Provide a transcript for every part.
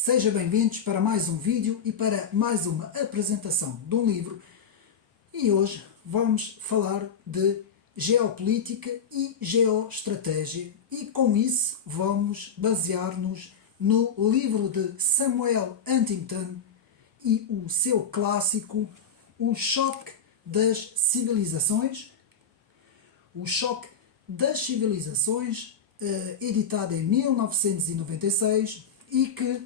Sejam bem-vindos para mais um vídeo e para mais uma apresentação de um livro. E hoje vamos falar de geopolítica e geoestratégia e com isso vamos basear-nos no livro de Samuel Huntington e o seu clássico O Choque das Civilizações. O Choque das Civilizações, editado em 1996 e que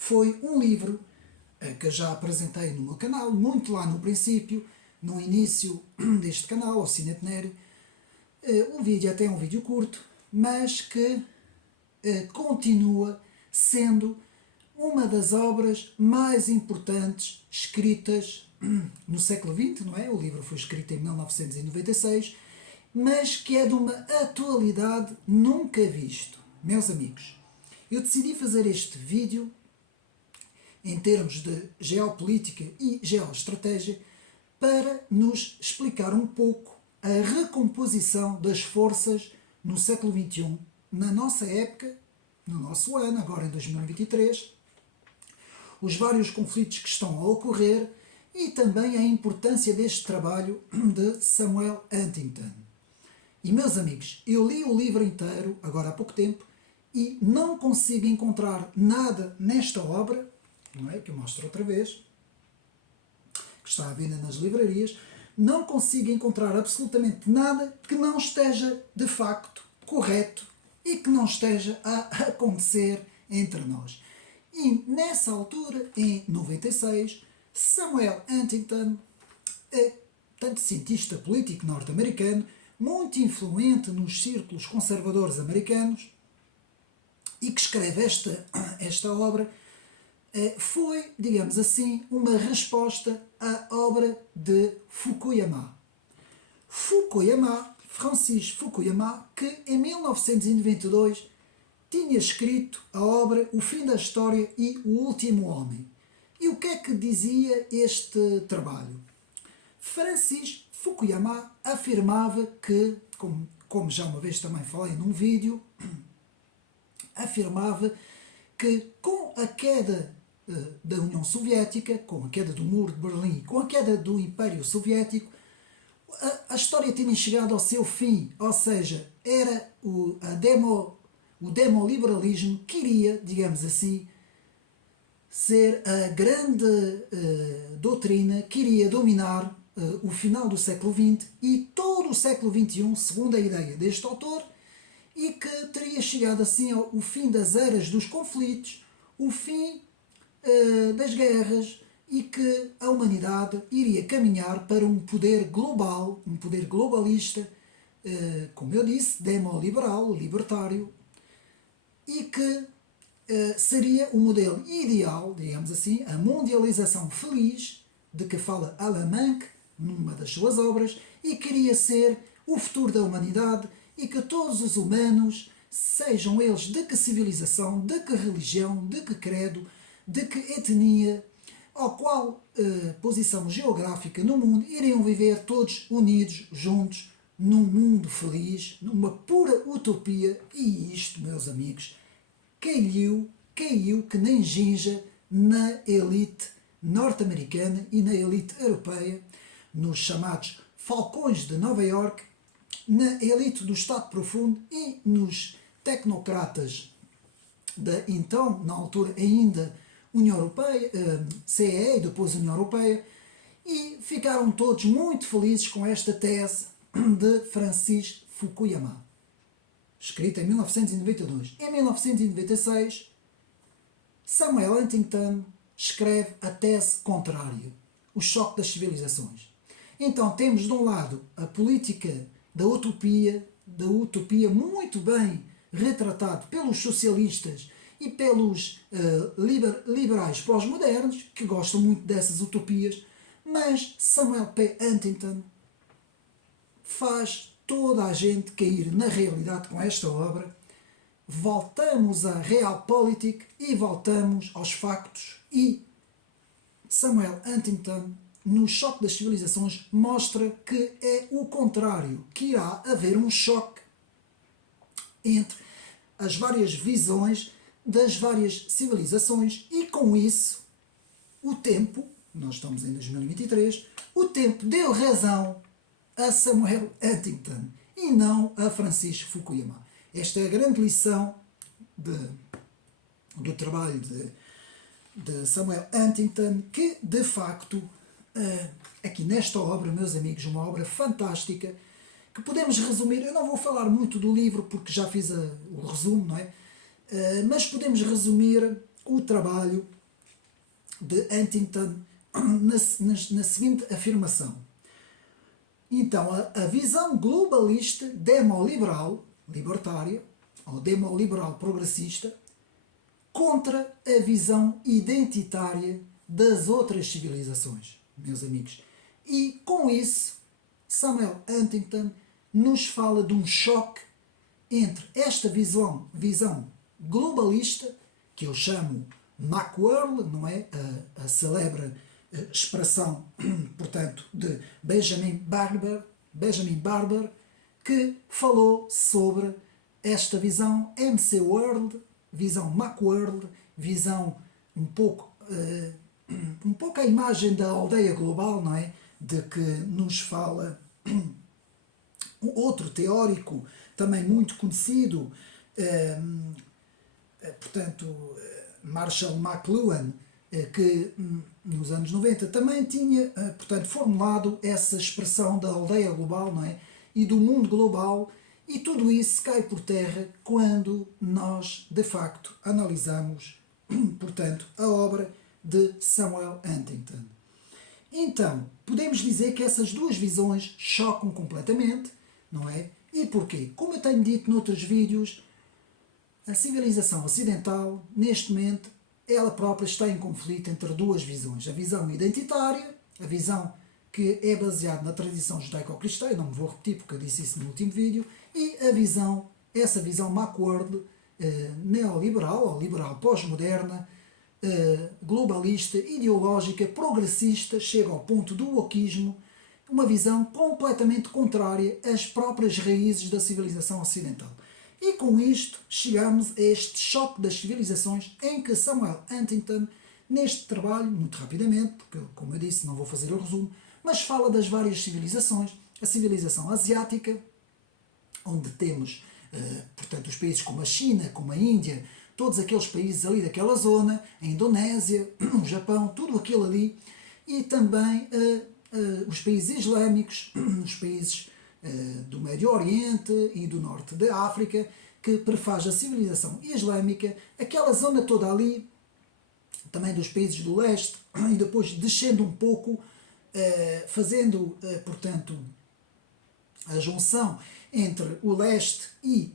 foi um livro que eu já apresentei no meu canal, muito lá no princípio, no início deste canal, ao Cinetenério. O vídeo até é um vídeo curto, mas que continua sendo uma das obras mais importantes escritas no século XX, não é? O livro foi escrito em 1996, mas que é de uma atualidade nunca visto. Meus amigos, eu decidi fazer este vídeo em termos de geopolítica e geoestratégia para nos explicar um pouco a recomposição das forças no século XXI, na nossa época, no nosso ano, agora em 2023, os vários conflitos que estão a ocorrer e também a importância deste trabalho de Samuel Huntington. E meus amigos, eu li o livro inteiro, agora há pouco tempo, e não consigo encontrar nada nesta obra, não é? Que eu mostro outra vez, que está à venda nas livrarias, não consigo encontrar absolutamente nada que não esteja de facto correto e que não esteja a acontecer entre nós. E nessa altura, em 96, Samuel Huntington, tanto cientista político norte-americano, muito influente nos círculos conservadores americanos, e que escreve esta obra, foi, digamos assim, uma resposta à obra de Fukuyama. Francis Fukuyama, que em 1992 tinha escrito a obra O Fim da História e o Último Homem. E o que é que dizia este trabalho? Francis Fukuyama afirmava que, como já uma vez também falei num vídeo, afirmava que com a queda da União Soviética, com a queda do Muro de Berlim, com a queda do Império Soviético, a história tinha chegado ao seu fim, ou seja, era o demoliberalismo que iria, digamos assim, ser a grande doutrina que iria dominar o final do século XX e todo o século XXI, segundo a ideia deste autor, e que teria chegado assim ao fim das eras dos conflitos, o fim das guerras, e que a humanidade iria caminhar para um poder global, um poder globalista, como eu disse, demoliberal, libertário, e que seria o modelo ideal, digamos assim, a mundialização feliz, de que fala Alan Monk numa das suas obras, e queria ser o futuro da humanidade, e que todos os humanos, sejam eles de que civilização, de que religião, de que credo, de que etnia, ou qual posição geográfica no mundo, iriam viver todos unidos, juntos, num mundo feliz, numa pura utopia. E isto, meus amigos, caiu que nem ginja na elite norte-americana e na elite europeia, nos chamados Falcões de Nova Iorque, na elite do Estado Profundo e nos tecnocratas da então, na altura ainda, União Europeia, CEE e depois União Europeia, e ficaram todos muito felizes com esta tese de Francis Fukuyama, escrita em 1992. Em 1996, Samuel Huntington escreve a tese contrária, O Choque das Civilizações. Então temos de um lado a política da utopia muito bem retratado pelos socialistas e pelos liberais pós-modernos, que gostam muito dessas utopias, mas Samuel P. Huntington faz toda a gente cair na realidade com esta obra. Voltamos à Realpolitik e voltamos aos factos, e Samuel Huntington, no Choque das Civilizações, mostra que é o contrário, que irá haver um choque entre as várias visões das várias civilizações e com isso o tempo, nós estamos em 2023, o tempo deu razão a Samuel Huntington e não a Francis Fukuyama. Esta é a grande lição do trabalho de Samuel Huntington, que de facto, aqui nesta obra, meus amigos, uma obra fantástica, que podemos resumir, eu não vou falar muito do livro porque já fiz o resumo, não é? Mas podemos resumir o trabalho de Huntington na seguinte afirmação. Então, a visão globalista, demoliberal, libertária, ou demoliberal progressista, contra a visão identitária das outras civilizações, meus amigos. E com isso, Samuel Huntington nos fala de um choque entre esta visão globalista, que eu chamo Macworld, não é? A célebre expressão, portanto, de Benjamin Barber, que falou sobre esta visão MC World, visão Macworld, visão um pouco a imagem da aldeia global, não é? De que nos fala outro teórico também muito conhecido, portanto, Marshall McLuhan, que nos anos 90 também tinha, portanto, formulado essa expressão da aldeia global, não é? E do mundo global, e tudo isso cai por terra quando nós, de facto, analisamos, portanto, a obra de Samuel Huntington. Então, podemos dizer que essas duas visões chocam completamente, não é? E porquê? Como eu tenho dito noutros vídeos, a civilização ocidental, neste momento, ela própria está em conflito entre duas visões. A visão identitária, a visão que é baseada na tradição judaico-cristã, eu não me vou repetir porque eu disse isso no último vídeo, e essa visão Macworld, neoliberal, ou liberal pós-moderna, globalista, ideológica, progressista, chega ao ponto do wokismo, uma visão completamente contrária às próprias raízes da civilização ocidental. E com isto chegamos a este choque das civilizações em que Samuel Huntington, neste trabalho, muito rapidamente, porque como eu disse não vou fazer o resumo, mas fala das várias civilizações, a civilização asiática, onde temos, portanto, os países como a China, como a Índia, todos aqueles países ali daquela zona, a Indonésia, o Japão, tudo aquilo ali, e também os países islâmicos, os países do Médio Oriente e do Norte da África, que prefaz a civilização islâmica, aquela zona toda ali, também dos países do leste, e depois descendo um pouco, fazendo, portanto, a junção entre o leste e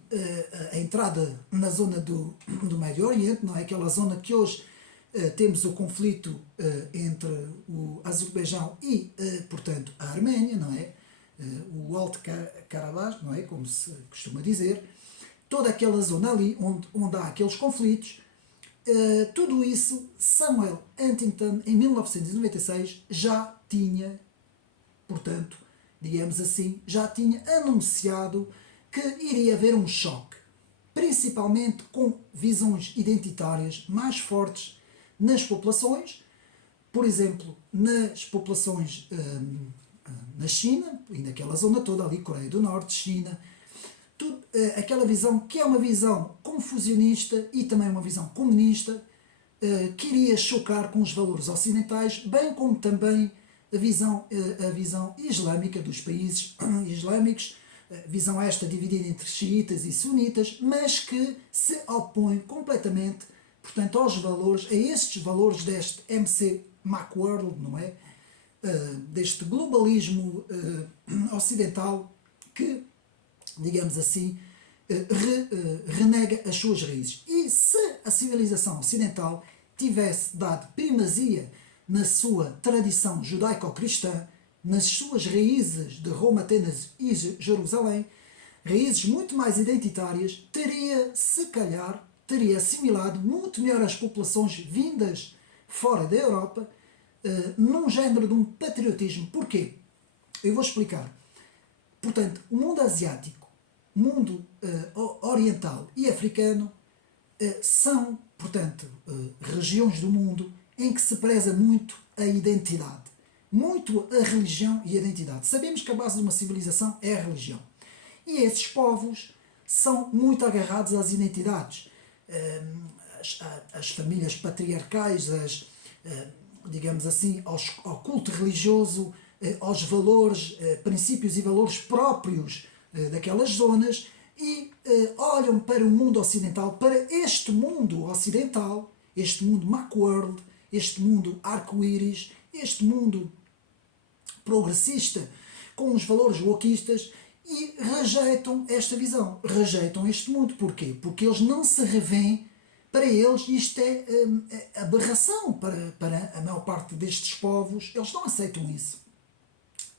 a entrada na zona do Médio Oriente, não é? Aquela zona que hoje temos o conflito entre o Azerbaijão e, portanto, a Arménia, não é? O Alto Karabakh, não é? Como se costuma dizer, toda aquela zona ali onde há aqueles conflitos, tudo isso Samuel Huntington em 1996 já tinha, portanto, digamos assim, já tinha anunciado que iria haver um choque, principalmente com visões identitárias mais fortes nas populações, por exemplo, nas populações na China, e naquela zona toda ali, Coreia do Norte, China, tudo, aquela visão que é uma visão confucionista e também uma visão comunista, que iria chocar com os valores ocidentais, bem como também a visão islâmica dos países islâmicos, visão esta dividida entre xiitas e sunitas, mas que se opõe completamente, portanto, aos valores, a estes valores deste MC Macworld, não é? Deste globalismo ocidental que, digamos assim, renega as suas raízes. E se a civilização ocidental tivesse dado primazia na sua tradição judaico-cristã, nas suas raízes de Roma, Atenas e Jerusalém, raízes muito mais identitárias, se calhar, teria assimilado muito melhor as populações vindas fora da Europa, num género de um patriotismo. Porquê? Eu vou explicar. Portanto, o mundo asiático, o mundo oriental e africano são, portanto, regiões do mundo em que se preza muito a identidade, muito a religião e a identidade. Sabemos que a base de uma civilização é a religião. E esses povos são muito agarrados às identidades. As famílias patriarcais, digamos assim, ao culto religioso, aos valores, princípios e valores próprios daquelas zonas, e olham para o mundo ocidental, para este mundo ocidental, este mundo Macworld, este mundo arco-íris, este mundo progressista, com os valores wokistas, e rejeitam esta visão, rejeitam este mundo. Porquê? Porque eles não se revêem. Para eles isto é aberração, para a maior parte destes povos, eles não aceitam isso.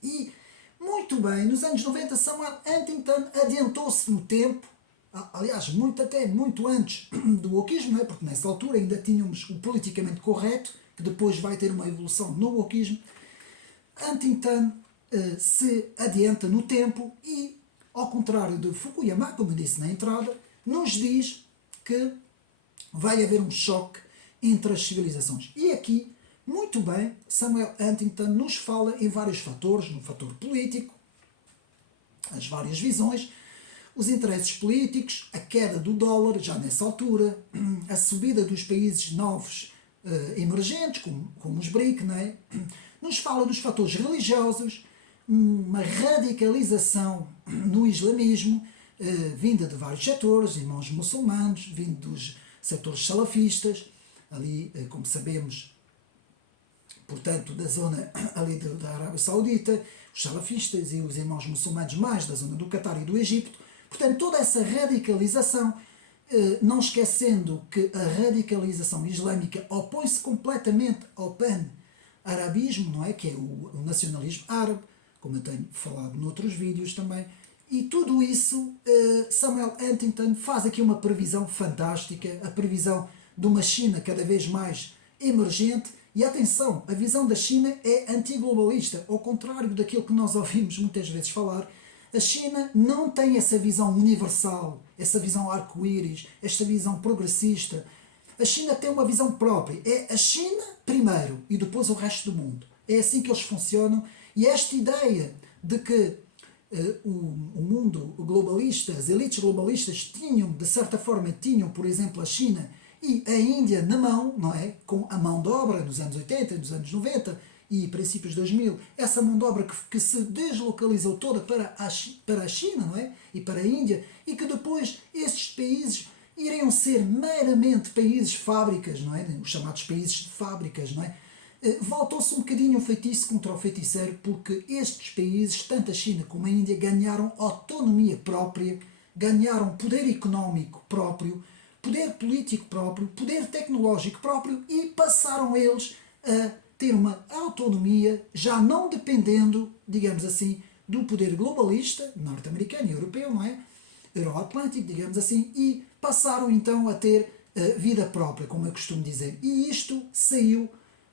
E, muito bem, nos anos 90 Samuel Huntington adiantou-se no tempo, aliás, muito antes do wokismo, não é? Porque nessa altura ainda tínhamos o politicamente correto, que depois vai ter uma evolução no wokismo. Huntington se adianta no tempo e, ao contrário de Fukuyama, como eu disse na entrada, nos diz que vai haver um choque entre as civilizações. E aqui, muito bem, Samuel Huntington nos fala em vários fatores, no fator político, as várias visões, os interesses políticos, a queda do dólar, já nessa altura, a subida dos países novos emergentes, como os BRIC, não é? Nos fala dos fatores religiosos, uma radicalização no islamismo, vinda de vários setores, irmãos muçulmanos, vindo dos setores salafistas, ali, como sabemos, portanto, da zona ali da Arábia Saudita, os salafistas e os irmãos muçulmanos mais da zona do Catar e do Egito. Portanto, toda essa radicalização, não esquecendo que a radicalização islâmica opõe-se completamente ao pan-arabismo, não é? Que é o nacionalismo árabe, como eu tenho falado noutros vídeos também. E tudo isso, Samuel Huntington faz aqui uma previsão fantástica, a previsão de uma China cada vez mais emergente. E atenção, a visão da China é antiglobalista, ao contrário daquilo que nós ouvimos muitas vezes falar. A China não tem essa visão universal, essa visão arco-íris, esta visão progressista. A China tem uma visão própria. É a China primeiro e depois o resto do mundo. É assim que eles funcionam. E esta ideia de que o mundo globalista, as elites globalistas tinham, de certa forma, por exemplo, a China e a Índia na mão, não é? Com a mão de obra nos anos 80, nos anos 90 e princípios de 2000, essa mão de obra que se deslocalizou toda para a China, não é? E para a Índia, e que depois esses países iriam ser meramente países fábricas, não é? Os chamados países de fábricas, não é? Voltou-se um bocadinho o feitiço contra o feiticeiro, porque estes países, tanto a China como a Índia, ganharam autonomia própria, ganharam poder económico próprio, poder político próprio, poder tecnológico próprio, e passaram eles a ter uma autonomia, já não dependendo, digamos assim, do poder globalista, norte-americano e europeu, não é? Euroatlântico, digamos assim, e passaram então a ter vida própria, como eu costumo dizer. E isto saiu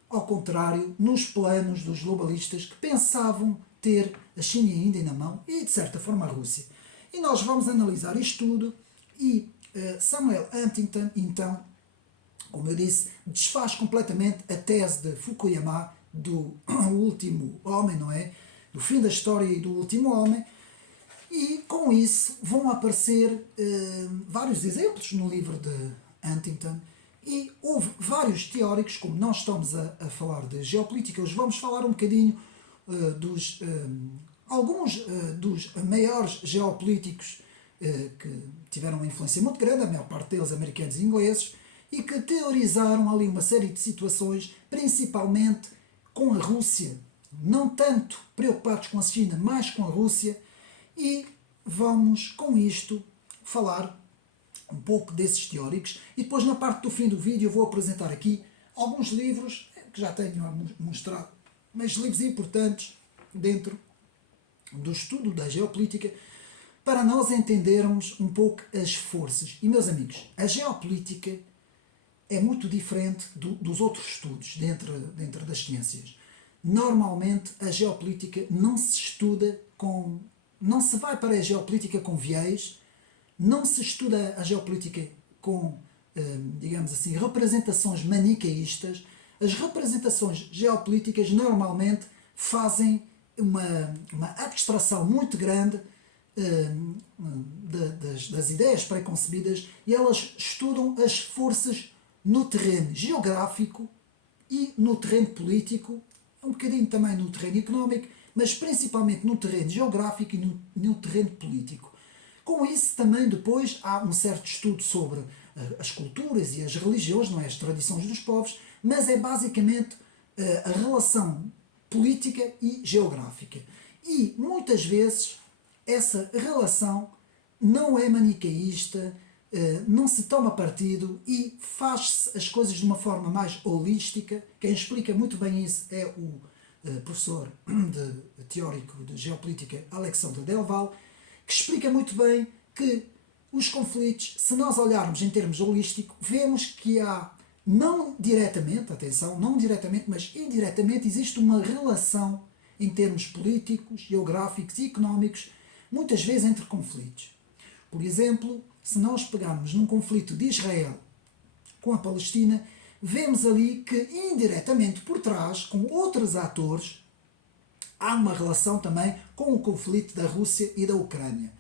ao contrário, nos planos dos globalistas que pensavam ter a China e a Índia na mão e, de certa forma, a Rússia. E nós vamos analisar isto tudo e Samuel Huntington, então, como eu disse, desfaz completamente a tese de Fukuyama do último homem, não é? Do fim da história e do último homem. E, com isso, vão aparecer vários exemplos no livro de Huntington. E houve vários teóricos, como nós estamos a falar de geopolítica, hoje vamos falar um bocadinho alguns dos maiores geopolíticos que tiveram uma influência muito grande, a maior parte deles americanos e ingleses, e que teorizaram ali uma série de situações, principalmente com a Rússia, não tanto preocupados com a China, mais com a Rússia, e vamos com isto falar um pouco desses teóricos, e depois na parte do fim do vídeo eu vou apresentar aqui alguns livros que já tenho a mostrar, mas livros importantes dentro do estudo da geopolítica, para nós entendermos um pouco as forças. E, meus amigos, a geopolítica é muito diferente dos outros estudos dentro das ciências. Normalmente a geopolítica não se estuda não se vai para a geopolítica com viés, não se estuda a geopolítica com digamos assim, representações manicaístas, as representações geopolíticas normalmente fazem uma abstração muito grande das ideias preconcebidas e elas estudam as forças no terreno geográfico e no terreno político, um bocadinho também no terreno económico, mas principalmente no terreno geográfico e no terreno político. Com isso também depois há um certo estudo sobre as culturas e as religiões, não é? As tradições dos povos, mas é basicamente a relação política e geográfica. E muitas vezes essa relação não é manicaísta, não se toma partido e faz-se as coisas de uma forma mais holística. Quem explica muito bem isso é o professor teórico de geopolítica Alexandre Delval, que explica muito bem que os conflitos, se nós olharmos em termos holísticos, vemos que há, não diretamente, atenção, não diretamente, mas indiretamente, existe uma relação em termos políticos, geográficos e económicos, muitas vezes entre conflitos. Por exemplo, se nós pegarmos num conflito de Israel com a Palestina, vemos ali que indiretamente por trás, com outros atores, há uma relação também com o conflito da Rússia e da Ucrânia.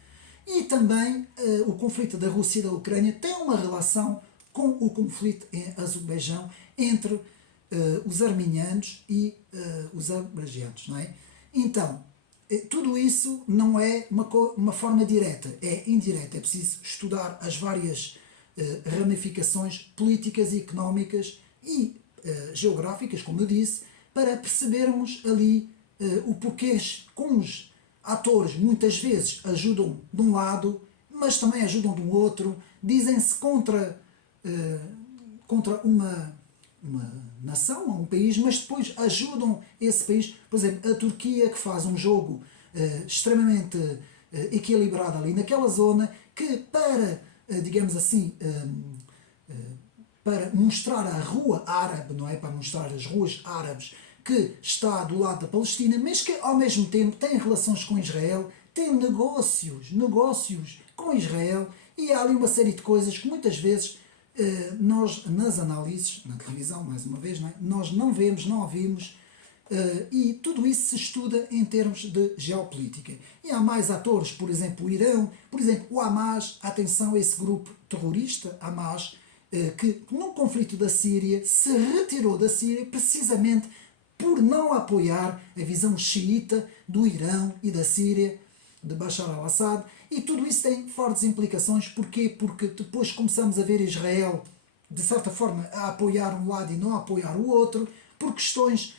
E também o conflito da Rússia e da Ucrânia tem uma relação com o conflito em Azerbaijão entre os armenianos e os azerbaijanos, não é? Então, tudo isso não é uma forma direta, é indireta. É preciso estudar as várias ramificações políticas e económicas e geográficas, como eu disse, para percebermos ali o porquê com os atores muitas vezes ajudam de um lado, mas também ajudam do outro, dizem-se contra uma nação, um país, mas depois ajudam esse país. Por exemplo, a Turquia, que faz um jogo extremamente equilibrado ali naquela zona, que para, digamos assim, para mostrar a rua árabe, não é? Para mostrar as ruas árabes, que está do lado da Palestina, mas que ao mesmo tempo tem relações com Israel, tem negócios com Israel, e há ali uma série de coisas que muitas vezes nós, nas análises, na televisão, mais uma vez, não é? Nós não vemos, não ouvimos, e tudo isso se estuda em termos de geopolítica. E há mais atores, por exemplo, o Irão, por exemplo, o Hamas, atenção a esse grupo terrorista, Hamas, que no conflito da Síria se retirou da Síria precisamente por não apoiar a visão xiita do Irão e da Síria, de Bashar al-Assad, e tudo isso tem fortes implicações. Porquê? Porque depois começamos a ver Israel, de certa forma, a apoiar um lado e não a apoiar o outro, por questões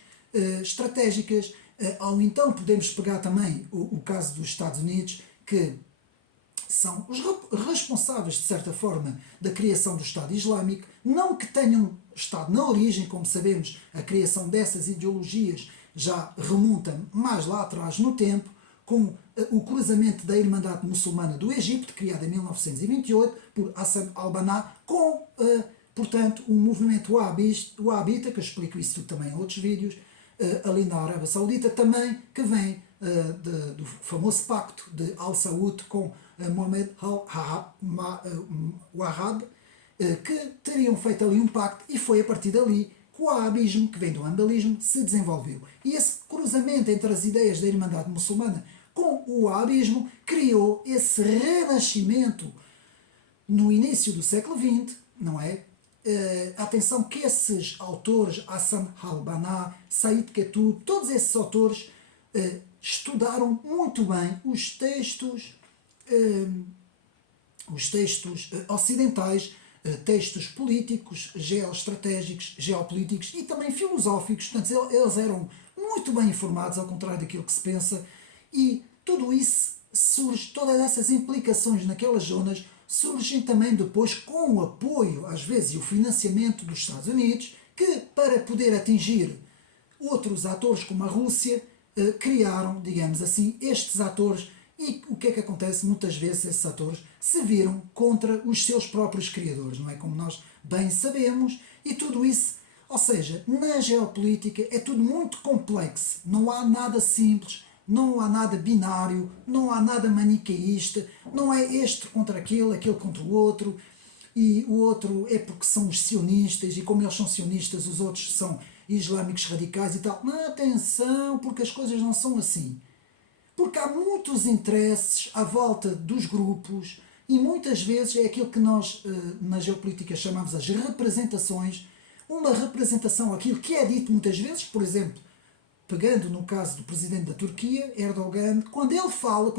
estratégicas. Ou então podemos pegar também o caso dos Estados Unidos, que são os responsáveis, de certa forma, da criação do Estado Islâmico, não que tenham estado na origem, como sabemos, a criação dessas ideologias já remonta mais lá atrás no tempo, com o cruzamento da Irmandade Muçulmana do Egito, criada em 1928 por Hassan al-Banna, com, portanto, o movimento Wahhabita, que eu explico isso tudo também em outros vídeos, ali na Arábia Saudita, também, que vem do famoso pacto de Al-Saud com Mohammed al-Wahhab, que teriam feito ali um pacto, e foi a partir dali que o wahhabismo, que vem do hanbalismo, se desenvolveu. E esse cruzamento entre as ideias da Irmandade Muçulmana com o wahhabismo criou esse renascimento no início do século XX, não é? Atenção que esses autores, Hassan al-Banna, Said Qutb, todos esses autores estudaram muito bem os textos ocidentais, textos políticos, geoestratégicos, geopolíticos e também filosóficos. Portanto, eles eram muito bem informados, ao contrário daquilo que se pensa, e tudo isso surge, todas essas implicações naquelas zonas surgem também depois com o apoio, às vezes, e o financiamento dos Estados Unidos, que, para poder atingir outros atores como a Rússia, criaram, digamos assim, estes atores. E o que é que acontece? Muitas vezes esses atores se viram contra os seus próprios criadores, não é? Como nós bem sabemos, e tudo isso, ou seja, na geopolítica é tudo muito complexo, não há nada simples, não há nada binário, não há nada manicaísta, não é este contra aquele, aquele contra o outro. e o outro é porque são os sionistas, e como eles são sionistas, os outros são islâmicos radicais e tal. Não, atenção, porque as coisas não são assim. Porque há muitos interesses à volta dos grupos e muitas vezes é aquilo que nós na geopolítica chamamos as representações, uma representação, aquilo que é dito muitas vezes, por exemplo, pegando no caso do presidente da Turquia, Erdogan, quando ele fala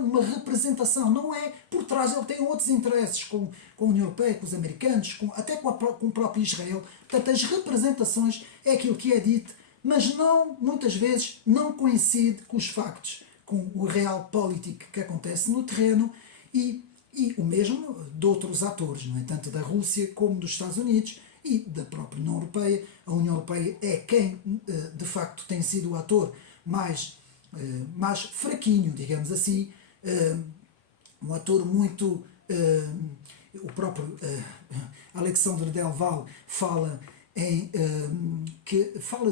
numa representação, não é por trás, ele tem outros interesses com a União Europeia, com os americanos, até com o próprio Israel. Portanto, as representações é aquilo que é dito, mas não, muitas vezes não coincide com os factos, com o real político que acontece no terreno e o mesmo de outros atores, não é? Tanto da Rússia como dos Estados Unidos e da própria União Europeia. A União Europeia é quem, de facto, tem sido o ator mais fraquinho, digamos assim, um ator muito... o próprio Alexandre Delval fala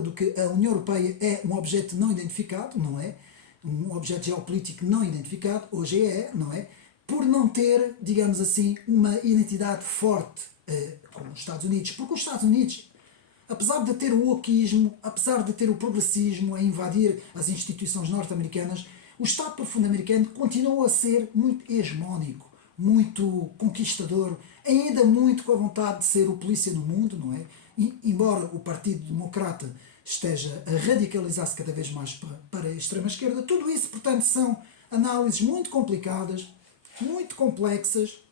do que a União Europeia é um objeto não identificado, não é? Um objeto geopolítico não identificado, hoje não é? Por não ter, digamos assim, uma identidade forte como os Estados Unidos. Porque os Estados Unidos, apesar de ter o wokismo, apesar de ter o progressismo a invadir as instituições norte-americanas, o Estado profundo americano continua a ser muito hegemónico, muito conquistador, ainda muito com a vontade de ser o polícia no mundo, não é? E, embora o Partido Democrata esteja a radicalizar-se cada vez mais para a extrema-esquerda, tudo isso, portanto, são análises muito complicadas, muito complexas,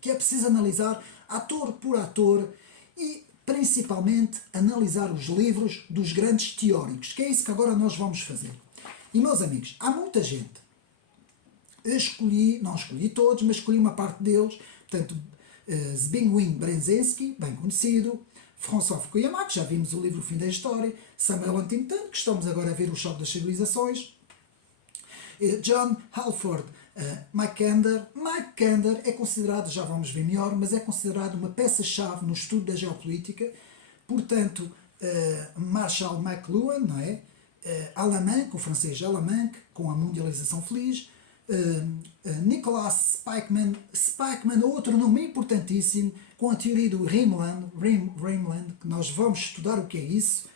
que é preciso analisar ator por ator e, principalmente, analisar os livros dos grandes teóricos, que é isso que agora nós vamos fazer. E, meus amigos, há muita gente. Não escolhi todos, mas escolhi uma parte deles. Portanto, Zbigniew Brzezinski, bem conhecido, François Fukuyama, que já vimos o livro O Fim da História, Samuel Huntington, que estamos agora a ver O Choque das Civilizações, John Halford Mackinder. Mackinder é considerado, já vamos ver melhor, mas é considerado uma peça-chave no estudo da geopolítica. Portanto, Marshall McLuhan, não é? Alain, o francês Alain, com a mundialização feliz. Nicholas Spykman, outro nome importantíssimo, com a teoria do Rimland, que nós vamos estudar o que é isso.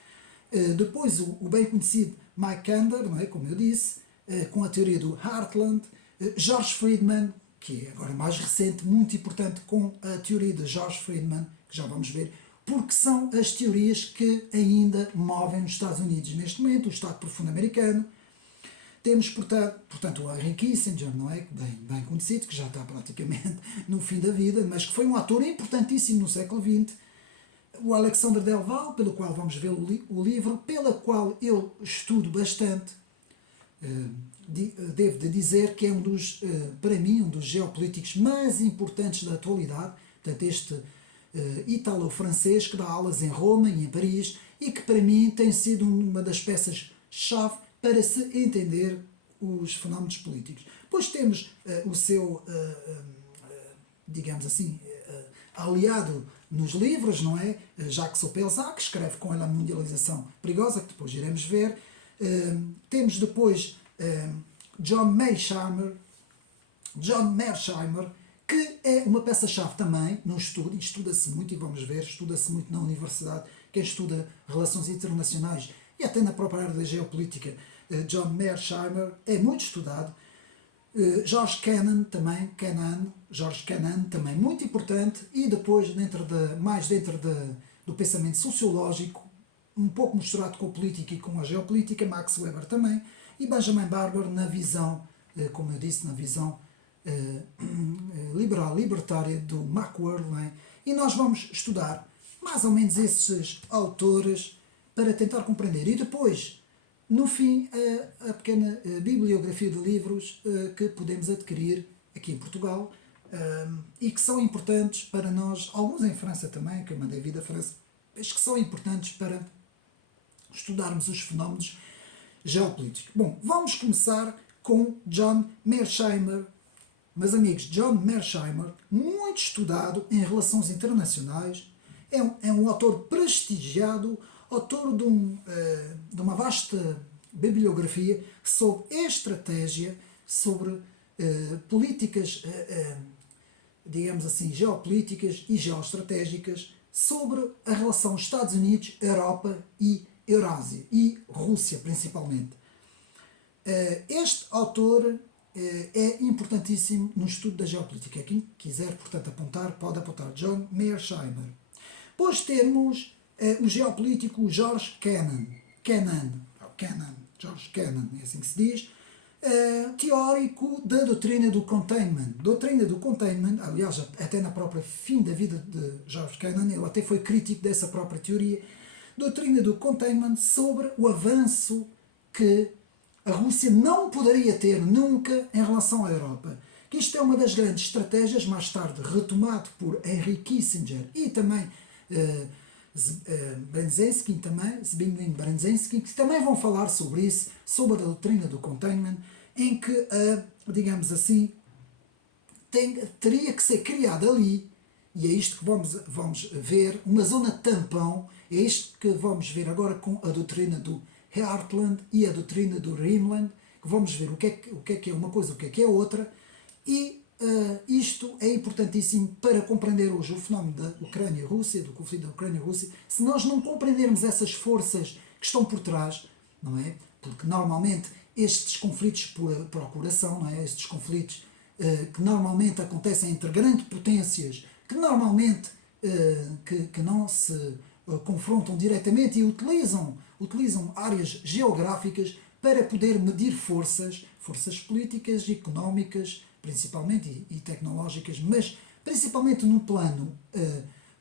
Depois o bem conhecido Mackinder, não é? Como eu disse, com a teoria do Heartland. George Friedman, que é agora mais recente, muito importante, com a teoria de George Friedman, que já vamos ver, porque são as teorias que ainda movem os Estados Unidos neste momento, o Estado profundo americano. Temos, portanto, o Henry Kissinger, não é? Bem conhecido, que já está praticamente no fim da vida, mas que foi um ator importantíssimo no século XX. O Alexandre Delval, pelo qual vamos ver o livro, pela qual eu estudo bastante. Devo de dizer que é para mim, um dos geopolíticos mais importantes da atualidade. Portanto, este ítalo-francês que dá aulas em Roma e em Paris e que para mim tem sido uma das peças-chave para se entender os fenómenos políticos. Depois temos o seu, digamos assim, aliado nos livros, não é? Jacques Opelza, que escreve com ela a Mundialização Perigosa, que depois iremos ver. Temos depois John Mearsheimer, que é uma peça-chave também no estudo, e estuda-se muito, e vamos ver, estuda-se muito na universidade, quem estuda relações internacionais e até na própria área da geopolítica. John Mearsheimer é muito estudado. George Kennan também, muito importante, e depois mais dentro do pensamento sociológico, um pouco misturado com a política e com a geopolítica, Max Weber também, e Benjamin Barber na visão, como eu disse, na visão liberal, libertária do Macworld, não é? E nós vamos estudar mais ou menos esses autores para tentar compreender. E depois, no fim, a pequena bibliografia de livros que podemos adquirir aqui em Portugal e que são importantes para nós, alguns em França também, que eu mandei vir da França, mas que são importantes para estudarmos os fenómenos geopolíticos. Bom, vamos começar com John Mearsheimer. Meus amigos, John Mearsheimer, muito estudado em relações internacionais, é um autor prestigiado, autor de uma vasta bibliografia sobre estratégia, sobre políticas digamos assim, geopolíticas e geoestratégicas sobre a relação Estados Unidos, Europa e Eurásia, e Rússia principalmente. Este autor é importantíssimo no estudo da geopolítica. Quem quiser, portanto, apontar, pode apontar. John Mearsheimer. Depois temos o geopolítico George Kennan. George Kennan, é assim que se diz. Teórico da doutrina do containment. Doutrina do containment, aliás, até na própria fim da vida de George Kennan, ele até foi crítico dessa própria teoria. Doutrina do containment sobre o avanço que a Rússia não poderia ter nunca em relação à Europa. Que isto é uma das grandes estratégias, mais tarde retomado por Henry Kissinger e também Zbigniew Brzezinski, que também vão falar sobre isso, sobre a doutrina do containment, em que, digamos assim, teria que ser criada ali, e é isto que vamos ver, uma zona tampão, é isto que vamos ver agora com a doutrina do Heartland e a doutrina do Rhineland, que vamos ver o que é uma coisa, o que é outra, e isto é importantíssimo para compreender hoje o fenómeno da Ucrânia-Rússia, do conflito da Ucrânia-Rússia. Se nós não compreendermos essas forças que estão por trás, não é? Porque normalmente estes conflitos por procuração, não é? Estes conflitos que normalmente acontecem entre grandes potências, que normalmente que não se confrontam diretamente e utilizam áreas geográficas para poder medir forças políticas e económicas, principalmente, e tecnológicas, mas principalmente no plano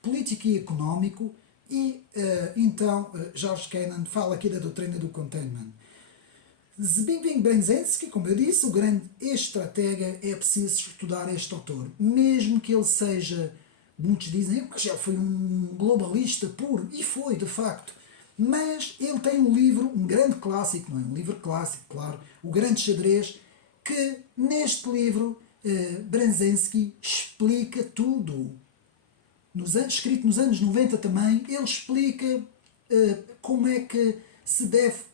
político e económico. E então George Kennan fala aqui da doutrina do containment. Zbigniew Brzezinski, como eu disse, o grande estratega, é preciso estudar este autor, mesmo que ele seja, muitos dizem que já foi um globalista puro, e foi de facto, mas ele tem um livro, um grande clássico, não é? Um livro clássico, claro, O Grande Xadrez, que neste livro Brzezinski explica tudo. Escrito nos anos 90 também, ele explica como é que se deve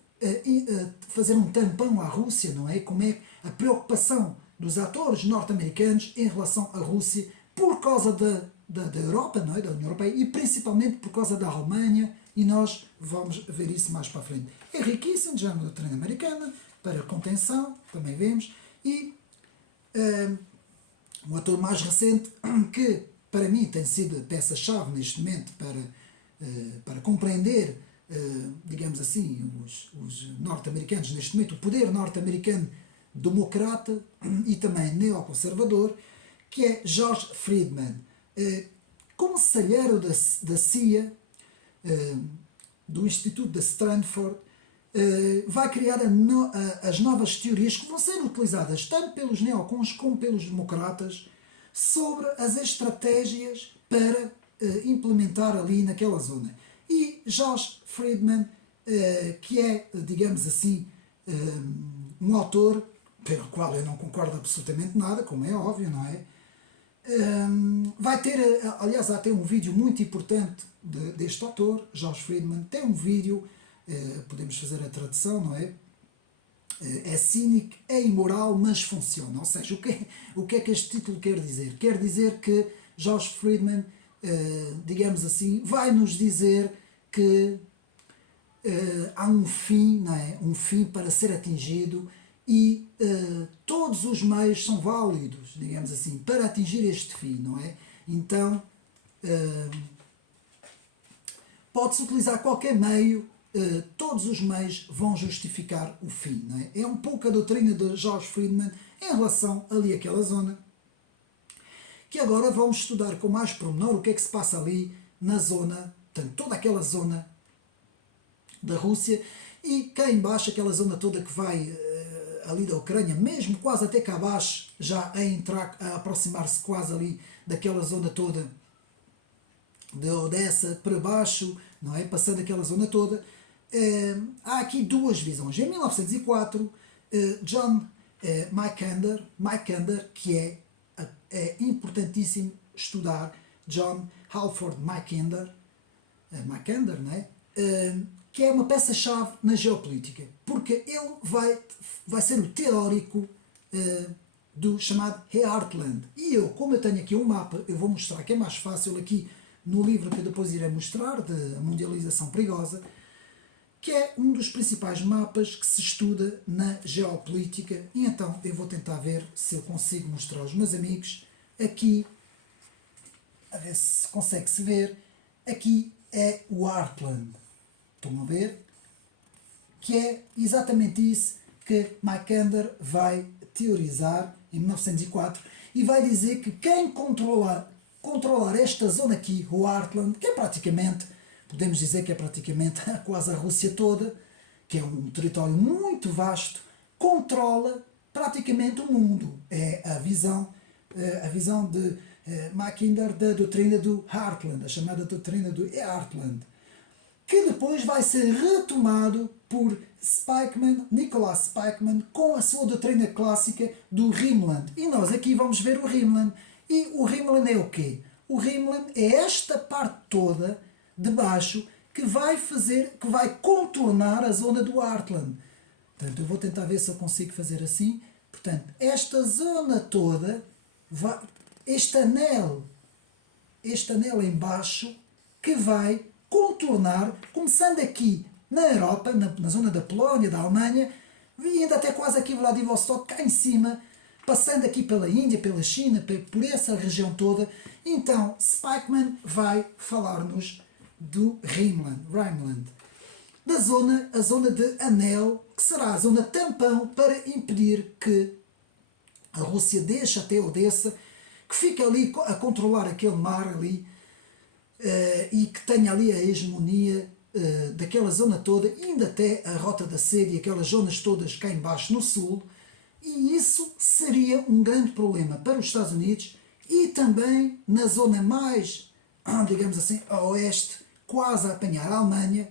fazer um tampão à Rússia, não é? Como é a preocupação dos atores norte-americanos em relação à Rússia por causa da Europa, não é? Da União Europeia, e principalmente por causa da Alemanha, e nós vamos ver isso mais para a frente. Henry Kissinger, na doutrina americana, para contenção, também vemos, e um ator mais recente que para mim tem sido a peça-chave neste momento para compreender, digamos assim, os norte-americanos neste momento, o poder norte-americano democrata e também neoconservador, que é George Friedman, conselheiro da CIA, do Instituto de Stanford, vai criar as novas teorias que vão ser utilizadas tanto pelos neocons como pelos democratas sobre as estratégias para implementar ali naquela zona. E George Friedman, que é, digamos assim, um autor pelo qual eu não concordo absolutamente nada, como é óbvio, não é? Vai ter, aliás, há até um vídeo muito importante deste autor, George Friedman, tem um vídeo, podemos fazer a tradução, não é? É cínico, é imoral, mas funciona. Ou seja, o que é que este título quer dizer? Quer dizer que George Friedman, digamos assim, vai nos dizer que há um fim, não é? Um fim para ser atingido e todos os meios são válidos, digamos assim, para atingir este fim, não é? Então, pode-se utilizar qualquer meio, todos os meios vão justificar o fim, não é? É um pouco a doutrina de George Friedman em relação ali àquela zona, que agora vamos estudar com mais pormenor o que é que se passa ali na zona, portanto, toda aquela zona da Rússia e cá embaixo, aquela zona toda que vai ali da Ucrânia, mesmo quase até cá abaixo, já a entrar, a aproximar-se quase ali daquela zona toda de Odessa para baixo, não é? Passando aquela zona toda. Há aqui duas visões. Em 1904, John Mackinder, que é importantíssimo estudar, John Halford Mackinder, não é? Que é uma peça-chave na geopolítica, porque ele vai ser o teórico do chamado Heartland. E eu, como eu tenho aqui um mapa, eu vou mostrar que é mais fácil aqui no livro que eu depois irei mostrar, de A Mundialização Perigosa, que é um dos principais mapas que se estuda na geopolítica. E então eu vou tentar ver se eu consigo mostrar aos meus amigos aqui, a ver se consegue-se ver. Aqui é o Heartland. Estão a ver? Que é exatamente isso que Mackinder vai teorizar em 1904 e vai dizer que quem controlar esta zona aqui, o Heartland, que é praticamente, podemos dizer que é praticamente quase a Rússia toda, que é um território muito vasto, controla praticamente o mundo. É a visão de Mackinder da doutrina do Heartland, a chamada doutrina do Heartland, que depois vai ser retomado por Nicholas Spikeman, com a sua doutrina clássica do Rimland. E nós aqui vamos ver o Rimland. E o Rimland é o quê? O Rimland é esta parte toda de baixo que vai contornar a zona do Heartland. Portanto, eu vou tentar ver se eu consigo fazer assim. Portanto, esta zona toda, este anel em baixo, que vai contornar, começando aqui na Europa, na zona da Polónia, da Alemanha, indo até quase aqui Vladivostok, cá em cima, passando aqui pela Índia, pela China, por essa região toda. Então, Spikeman vai falar-nos do Rhineland, a zona de anel, que será a zona tampão para impedir que a Rússia deixe até Odessa, que fique ali a controlar aquele mar ali, e que tenha ali a hegemonia daquela zona toda, indo até a Rota da Seda e aquelas zonas todas cá embaixo no sul. E isso seria um grande problema para os Estados Unidos e também na zona mais, digamos assim, a oeste, quase a apanhar a Alemanha.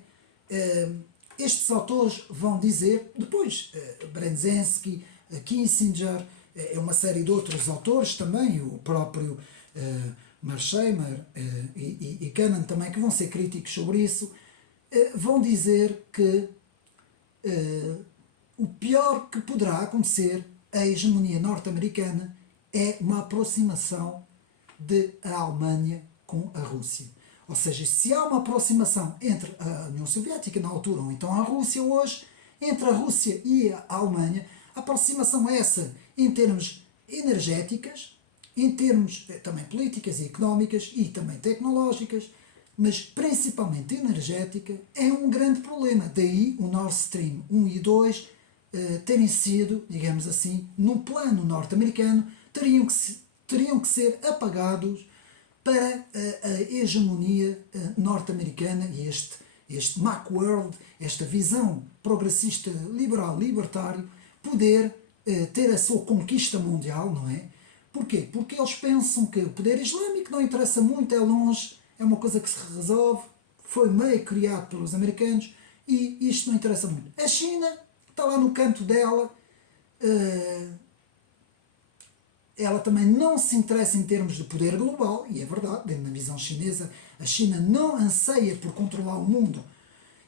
Estes autores vão dizer, depois Brzezinski, Kissinger, uma série de outros autores também, o próprio Mearsheimer e Kennan também, que vão ser críticos sobre isso, vão dizer que o pior que poderá acontecer à hegemonia norte-americana é uma aproximação da Alemanha com a Rússia. Ou seja, se há uma aproximação entre a União Soviética na altura, ou então a Rússia hoje, entre a Rússia e a Alemanha, a aproximação é essa em termos energéticas, em termos também políticas e económicas e também tecnológicas, mas principalmente energética, é um grande problema. Daí o Nord Stream 1 e 2 terem sido, digamos assim, no plano norte-americano, teriam que ser apagados para a hegemonia norte-americana e este Macworld, esta visão progressista, liberal, libertário, poder ter a sua conquista mundial, não é? Porquê? Porque eles pensam que o poder islâmico não interessa muito, é longe, é uma coisa que se resolve, foi meio criado pelos americanos e isto não interessa muito. A China está lá no canto dela, ela também não se interessa em termos de poder global, e é verdade, dentro da visão chinesa, a China não anseia por controlar o mundo,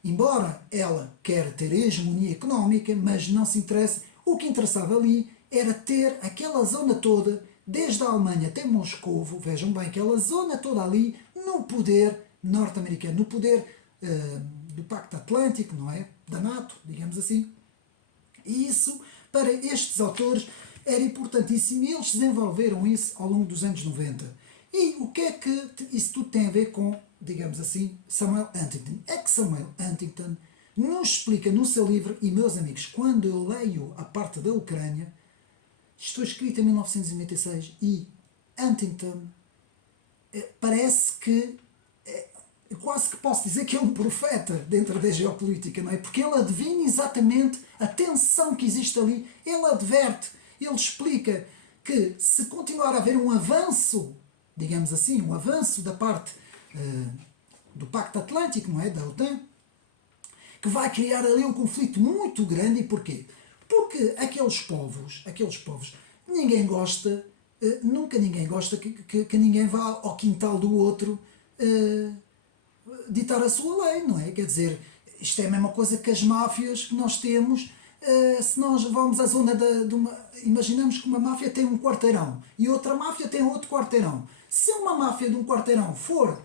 embora ela quer ter hegemonia económica, mas não se interessa. O que interessava ali era ter aquela zona toda, desde a Alemanha até Moscovo, vejam bem, aquela zona toda ali, no poder norte-americano, no poder do Pacto Atlântico, não é? Da NATO, digamos assim. E isso, para estes autores, era importantíssimo e eles desenvolveram isso ao longo dos anos 90. E o que é que isso tudo tem a ver com, digamos assim, Samuel Huntington? É que Samuel Huntington nos explica no seu livro, e meus amigos, quando eu leio a parte da Ucrânia, isto foi escrito em 1996 e Huntington parece que, quase que posso dizer que é um profeta dentro da geopolítica, não é? Porque ele adivinha exatamente a tensão que existe ali, ele adverte, ele explica que se continuar a haver um avanço, digamos assim, um avanço da parte do Pacto Atlântico, não é? Da OTAN, que vai criar ali um conflito muito grande. E porquê? Porque aqueles povos, ninguém gosta, nunca ninguém gosta que ninguém vá ao quintal do outro ditar a sua lei, não é? Quer dizer, isto é a mesma coisa que as máfias que nós temos se nós vamos à zona de uma... Imaginamos que uma máfia tem um quarteirão e outra máfia tem outro quarteirão. Se uma máfia de um quarteirão for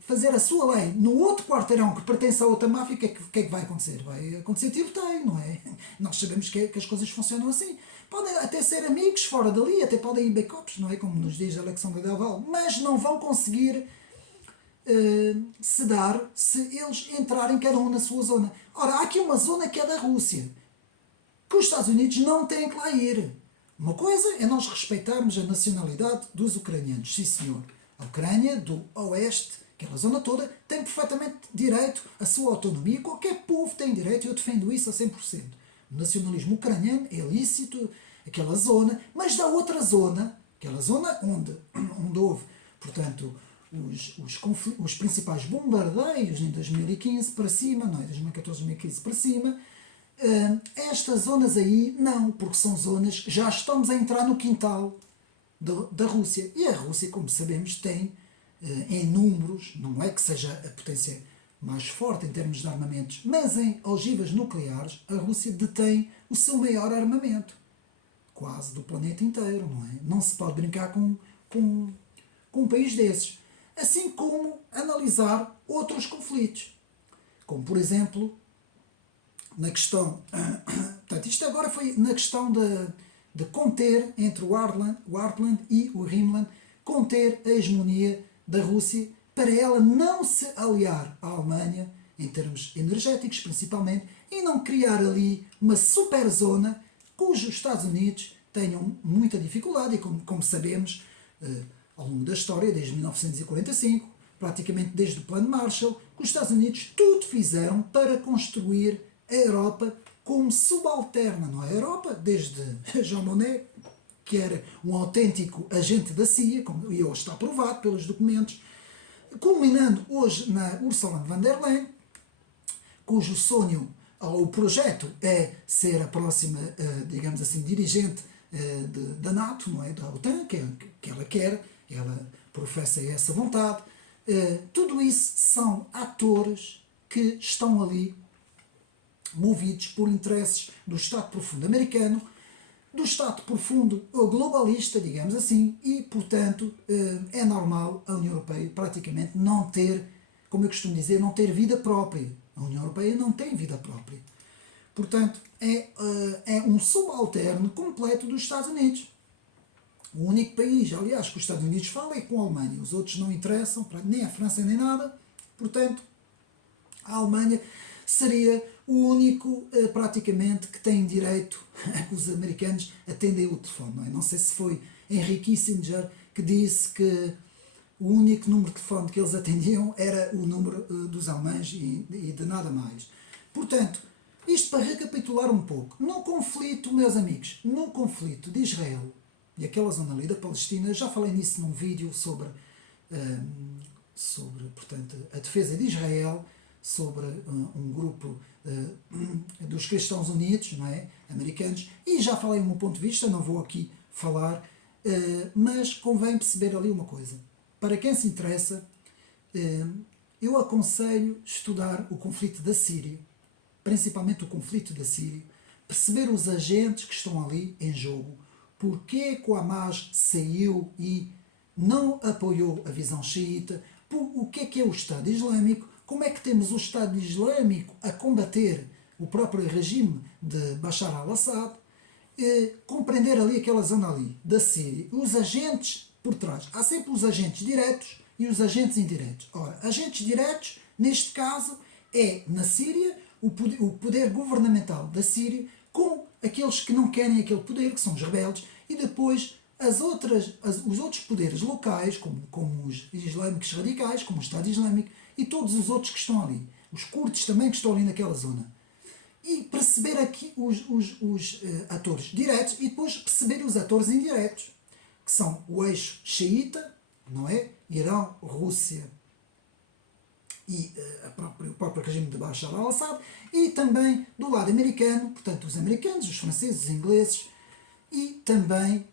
fazer a sua lei no outro quarteirão que pertence a outra máfia, o que é que vai acontecer? Vai acontecer tiroteio, não é? Nós sabemos que as coisas funcionam assim. Podem até ser amigos fora dali, até podem ir backups, não é? Como nos diz Alexandre Del Valle, mas não vão conseguir se dar se eles entrarem cada um na sua zona. Ora, há aqui uma zona que é da Rússia, que os Estados Unidos não têm que lá ir. Uma coisa é nós respeitarmos a nacionalidade dos ucranianos, sim senhor. A Ucrânia do Oeste, aquela zona toda, tem perfeitamente direito à sua autonomia. Qualquer povo tem direito e eu defendo isso a 100%. O nacionalismo ucraniano é lícito, aquela zona, mas da outra zona, aquela zona onde houve, portanto, os principais bombardeios em 2015 para cima, não é? 2014, 2015 para cima, estas zonas aí não, porque são zonas que já estamos a entrar no quintal da Rússia. E a Rússia, como sabemos, tem em números, não é que seja a potência mais forte em termos de armamentos, mas em ogivas nucleares, a Rússia detém o seu maior armamento, quase do planeta inteiro, não é? Não se pode brincar com um país desses. Assim como analisar outros conflitos, como por exemplo na questão, portanto isto agora foi na questão de conter entre o Heartland e o Rhineland, conter a hegemonia da Rússia para ela não se aliar à Alemanha em termos energéticos principalmente e não criar ali uma super zona cujos Estados Unidos tenham muita dificuldade e como sabemos ao longo da história, desde 1945, praticamente desde o Plano Marshall, que os Estados Unidos tudo fizeram para construir a Europa como subalterna, não é? A Europa, desde Jean Monnet, que era um autêntico agente da CIA, e hoje está provado pelos documentos, culminando hoje na Ursula von der Leyen, cujo sonho, ou projeto, é ser a próxima, digamos assim, dirigente da NATO, não é? Da OTAN, que ela quer, ela professa essa vontade. Tudo isso são atores que estão ali movidos por interesses do Estado profundo americano, do Estado profundo globalista, digamos assim, e, portanto, é normal a União Europeia praticamente não ter, como eu costumo dizer, não ter vida própria. A União Europeia não tem vida própria. Portanto, é um subalterno completo dos Estados Unidos. O único país, aliás, que os Estados Unidos falam é com a Alemanha. Os outros não interessam, nem a França nem nada. Portanto, a Alemanha seria o único, praticamente, que tem direito a que os americanos atendem o telefone. Não é? Não sei se foi Henry Kissinger que disse que o único número de telefone que eles atendiam era o número dos alemães e de nada mais. Portanto, isto para recapitular um pouco. No conflito, meus amigos, no conflito de Israel e aquela zona ali da Palestina, já falei nisso num vídeo sobre portanto, a defesa de Israel, sobre um grupo dos Cristãos Unidos, não é? Americanos, e já falei o meu ponto de vista, não vou aqui falar, mas convém perceber ali uma coisa. Para quem se interessa, eu aconselho estudar o conflito da Síria, principalmente o conflito da Síria, perceber os agentes que estão ali em jogo, porque que o Hamas saiu e não apoiou a visão xiita, o que é o Estado Islâmico, como é que temos o Estado Islâmico a combater o próprio regime de Bashar al-Assad, compreender ali aquela zona ali da Síria, os agentes por trás. Há sempre os agentes diretos e os agentes indiretos. Ora, agentes diretos, neste caso, é na Síria, o poder governamental da Síria, com aqueles que não querem aquele poder, que são os rebeldes, e depois os outros poderes locais, como os islâmicos radicais, como o Estado Islâmico, e todos os outros que estão ali. Os curdos também que estão ali naquela zona. E perceber aqui os atores diretos e depois perceber os atores indiretos, que são o eixo xiita, não é? Irão, Rússia e o próprio regime de Bashar al-Assad, e também do lado americano, portanto os americanos, os franceses, os ingleses, e também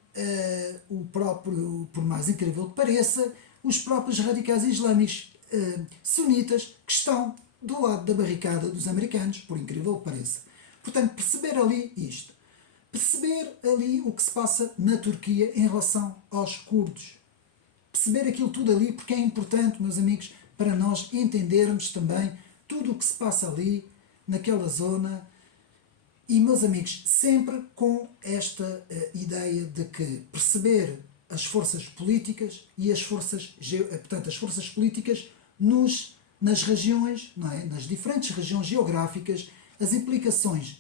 o próprio, por mais incrível que pareça, os próprios radicais islâmicos sunitas que estão do lado da barricada dos americanos, por incrível que pareça. Portanto, perceber ali isto. Perceber ali o que se passa na Turquia em relação aos curdos. Perceber aquilo tudo ali, porque é importante, meus amigos, para nós entendermos também tudo o que se passa ali, naquela zona. E, meus amigos, sempre com esta ideia de que perceber as forças políticas e as forças, portanto, as forças políticas nas regiões, não é? Nas diferentes regiões geográficas, as implicações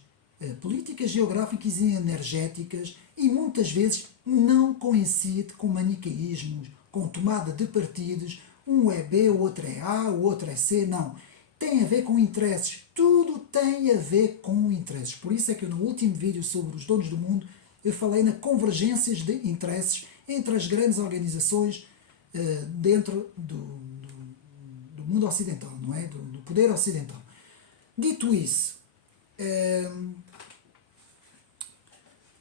políticas, geográficas e energéticas, e muitas vezes não coincide com maniqueísmos, com tomada de partidos, um é B, o outro é A, o outro é C, não. Tem a ver com interesses, tudo tem a ver com interesses. Por isso é que eu, no último vídeo sobre os donos do mundo, eu falei na convergências de interesses entre as grandes organizações dentro do mundo ocidental, não é? Do poder ocidental. Dito isso,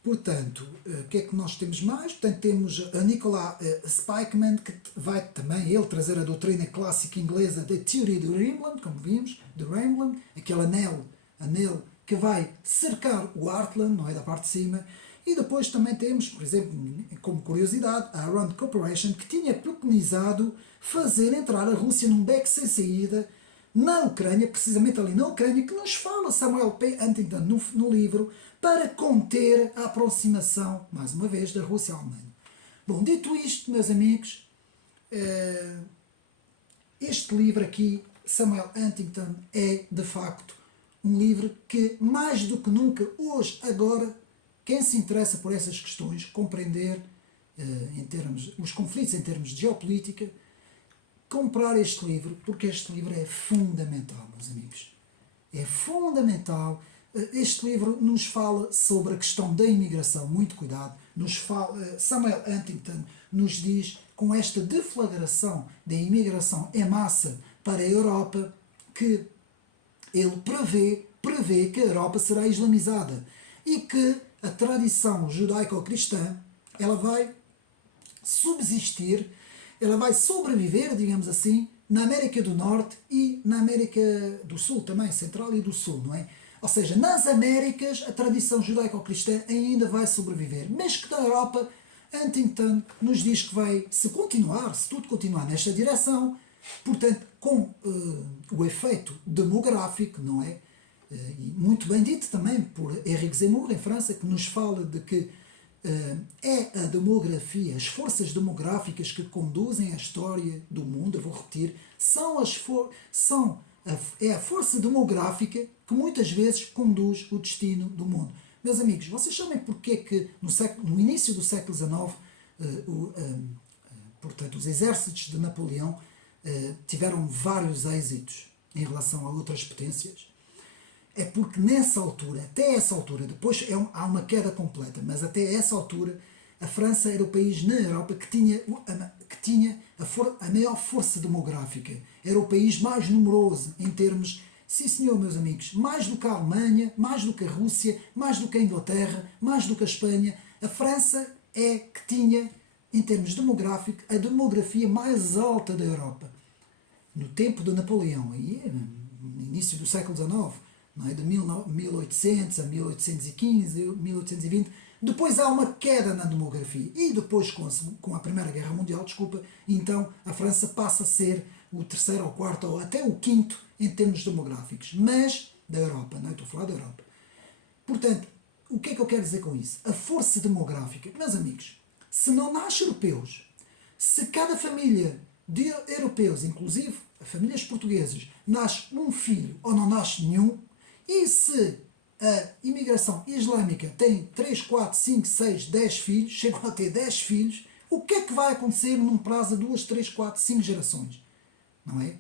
portanto, o que é que nós temos mais? Portanto, temos a Nicolas Spikeman, que vai também ele trazer a doutrina clássica inglesa da teoria do Rimland, como vimos, do Rimland, aquele anel que vai cercar o Heartland, não é, da parte de cima. E depois também temos, por exemplo, como curiosidade, a Rand Corporation, que tinha preconizado fazer entrar a Rússia num beco sem saída na Ucrânia, precisamente ali na Ucrânia, que nos fala Samuel P. Huntington no livro, para conter a aproximação, mais uma vez, da Rússia à Alemanha. Bom, dito isto, meus amigos, este livro aqui, Samuel Huntington, é, de facto, um livro que, mais do que nunca, hoje, agora, quem se interessa por essas questões, compreender os conflitos em termos de geopolítica, comprar este livro, porque este livro é fundamental, meus amigos. É fundamental. Este livro nos fala sobre a questão da imigração, muito cuidado. Samuel Huntington nos diz, com esta deflagração da imigração em massa para a Europa, que ele prevê que a Europa será islamizada e que a tradição judaico-cristã ela vai subsistir, ela vai sobreviver, digamos assim, na América do Norte e na América do Sul também, Central e do Sul, não é? Ou seja, nas Américas a tradição judaico-cristã ainda vai sobreviver, mas que na Europa, Huntington nos diz que vai, se tudo continuar nesta direção, portanto, com o efeito demográfico, não é? E muito bem dito também por Éric Zemmour, em França, que nos fala de que é a demografia, as forças demográficas que conduzem a história do mundo, eu vou repetir, é a força demográfica que muitas vezes conduz o destino do mundo. Meus amigos, vocês sabem porque que no início do século XIX, portanto, os exércitos de Napoleão tiveram vários êxitos em relação a outras potências? É porque nessa altura, até essa altura, depois há uma queda completa, mas até essa altura a França era o país na Europa que tinha a maior força demográfica. Era o país mais numeroso em termos, sim senhor, meus amigos, mais do que a Alemanha, mais do que a Rússia, mais do que a Inglaterra, mais do que a Espanha. A França é que tinha, em termos demográficos, a demografia mais alta da Europa. No tempo de Napoleão, aí, no início do século XIX, não é? De 1800 a 1815, 1820, depois há uma queda na demografia e depois com a Primeira Guerra Mundial, então a França passa a ser o terceiro ou quarto ou até o quinto em termos demográficos, mas da Europa, não é? Estou a falar da Europa. Portanto, o que é que eu quero dizer com isso? A força demográfica, meus amigos, se não nasce europeus, se cada família de europeus, inclusive famílias portuguesas, nasce um filho ou não nasce nenhum, e se a imigração islâmica tem 3, 4, 5, 6, 10 filhos, chegam a ter 10 filhos, o que é que vai acontecer num prazo de 2, 3, 4, 5 gerações? Não é?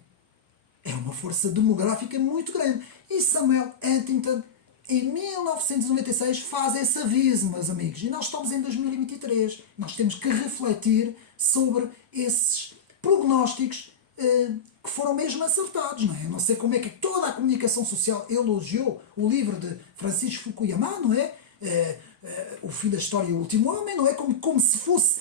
É uma força demográfica muito grande. E Samuel Huntington, em 1996, faz esse aviso, meus amigos. E nós estamos em 2023. Nós temos que refletir sobre esses prognósticos que foram mesmo acertados, não é? Eu não sei como é que toda a comunicação social elogiou o livro de Francisco Fukuyama, não é? O fim da história e o último homem, não é? Como se fosse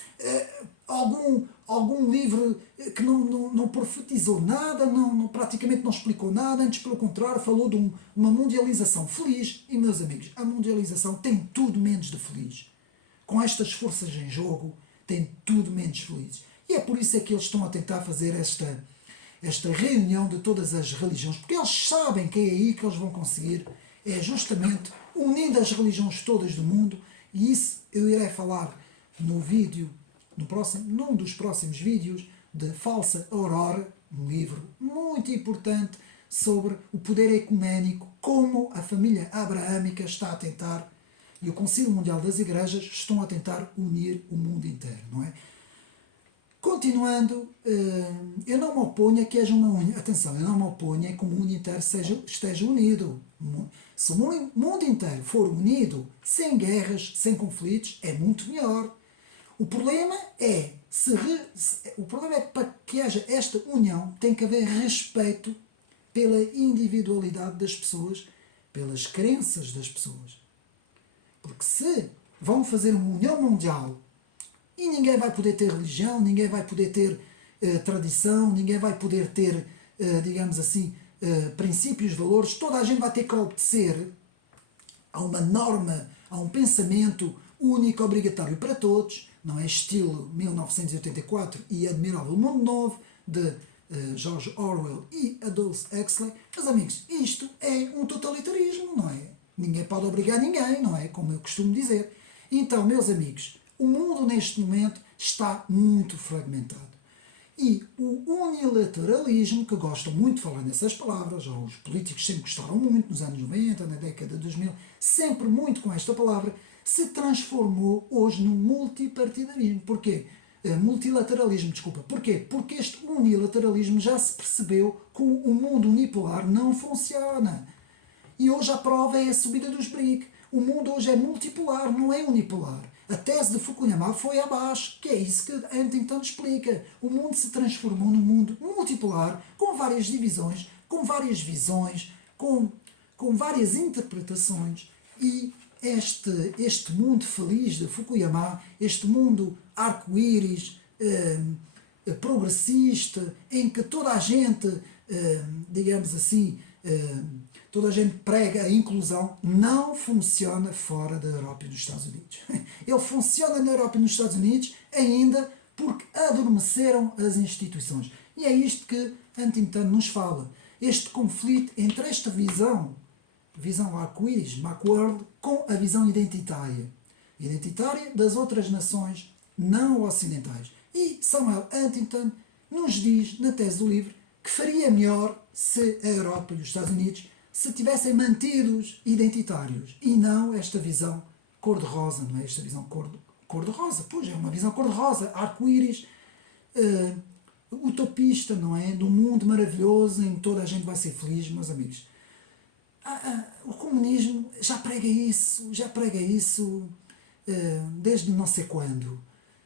algum livro que não profetizou nada, praticamente não explicou nada, antes pelo contrário falou de uma mundialização feliz. E meus amigos, a mundialização tem tudo menos de feliz. Com estas forças em jogo, tem tudo menos feliz. E é por isso é que eles estão a tentar fazer esta reunião de todas as religiões, porque eles sabem que é aí que eles vão conseguir, é justamente unindo as religiões todas do mundo, e isso eu irei falar no vídeo, num dos próximos vídeos, de Falsa Aurora, um livro muito importante sobre o poder ecuménico, como a família abraâmica está a tentar, e o Concílio Mundial das Igrejas estão a tentar unir o mundo inteiro, não é? Continuando, eu não me oponho a que haja uma união. Atenção, eu não me oponho a que o mundo inteiro esteja unido. Se o mundo inteiro for unido, sem guerras, sem conflitos, é muito melhor. O problema é que para que haja esta união tem que haver respeito pela individualidade das pessoas, pelas crenças das pessoas. Porque se vão fazer uma união mundial e ninguém vai poder ter religião, ninguém vai poder ter tradição, ninguém vai poder ter, digamos assim, princípios, valores, toda a gente vai ter que obedecer a uma norma, a um pensamento único, obrigatório para todos, não é? Estilo 1984 e Admirável Mundo Novo, de George Orwell e Aldous Huxley. Mas amigos, isto é um totalitarismo, não é? Ninguém pode obrigar ninguém, não é? Como eu costumo dizer. Então, meus amigos, o mundo neste momento está muito fragmentado. E o unilateralismo, que gostam muito de falar nessas palavras, ou os políticos sempre gostaram muito, nos anos 90, na década de 2000, sempre muito com esta palavra, se transformou hoje num multipartidarismo. Porquê? Multilateralismo, desculpa. Porquê? Porque este unilateralismo já se percebeu que o mundo unipolar não funciona. E hoje a prova é a subida dos BRIC. O mundo hoje é multipolar, não é unipolar. A tese de Fukuyama foi abaixo, que é isso que Huntington explica. O mundo se transformou num mundo multipolar, com várias divisões, com várias visões, com várias interpretações. E este mundo feliz de Fukuyama, este mundo arco-íris, progressista, em que toda a gente, digamos assim, toda a gente prega a inclusão, não funciona fora da Europa e dos Estados Unidos. Ele funciona na Europa e nos Estados Unidos ainda porque adormeceram as instituições. E é isto que Huntington nos fala. Este conflito entre esta visão arco-íris, Macworld, com a visão identitária das outras nações não ocidentais. E Samuel Huntington nos diz, na tese do livro, que faria melhor se a Europa e os Estados Unidos se tivessem mantidos identitários e não esta visão cor-de-rosa, não é? Esta visão cor-de-rosa, pois é uma visão cor-de-rosa, arco-íris, utopista, não é? Do mundo maravilhoso em que toda a gente vai ser feliz, meus amigos. O comunismo já prega isso desde não sei quando.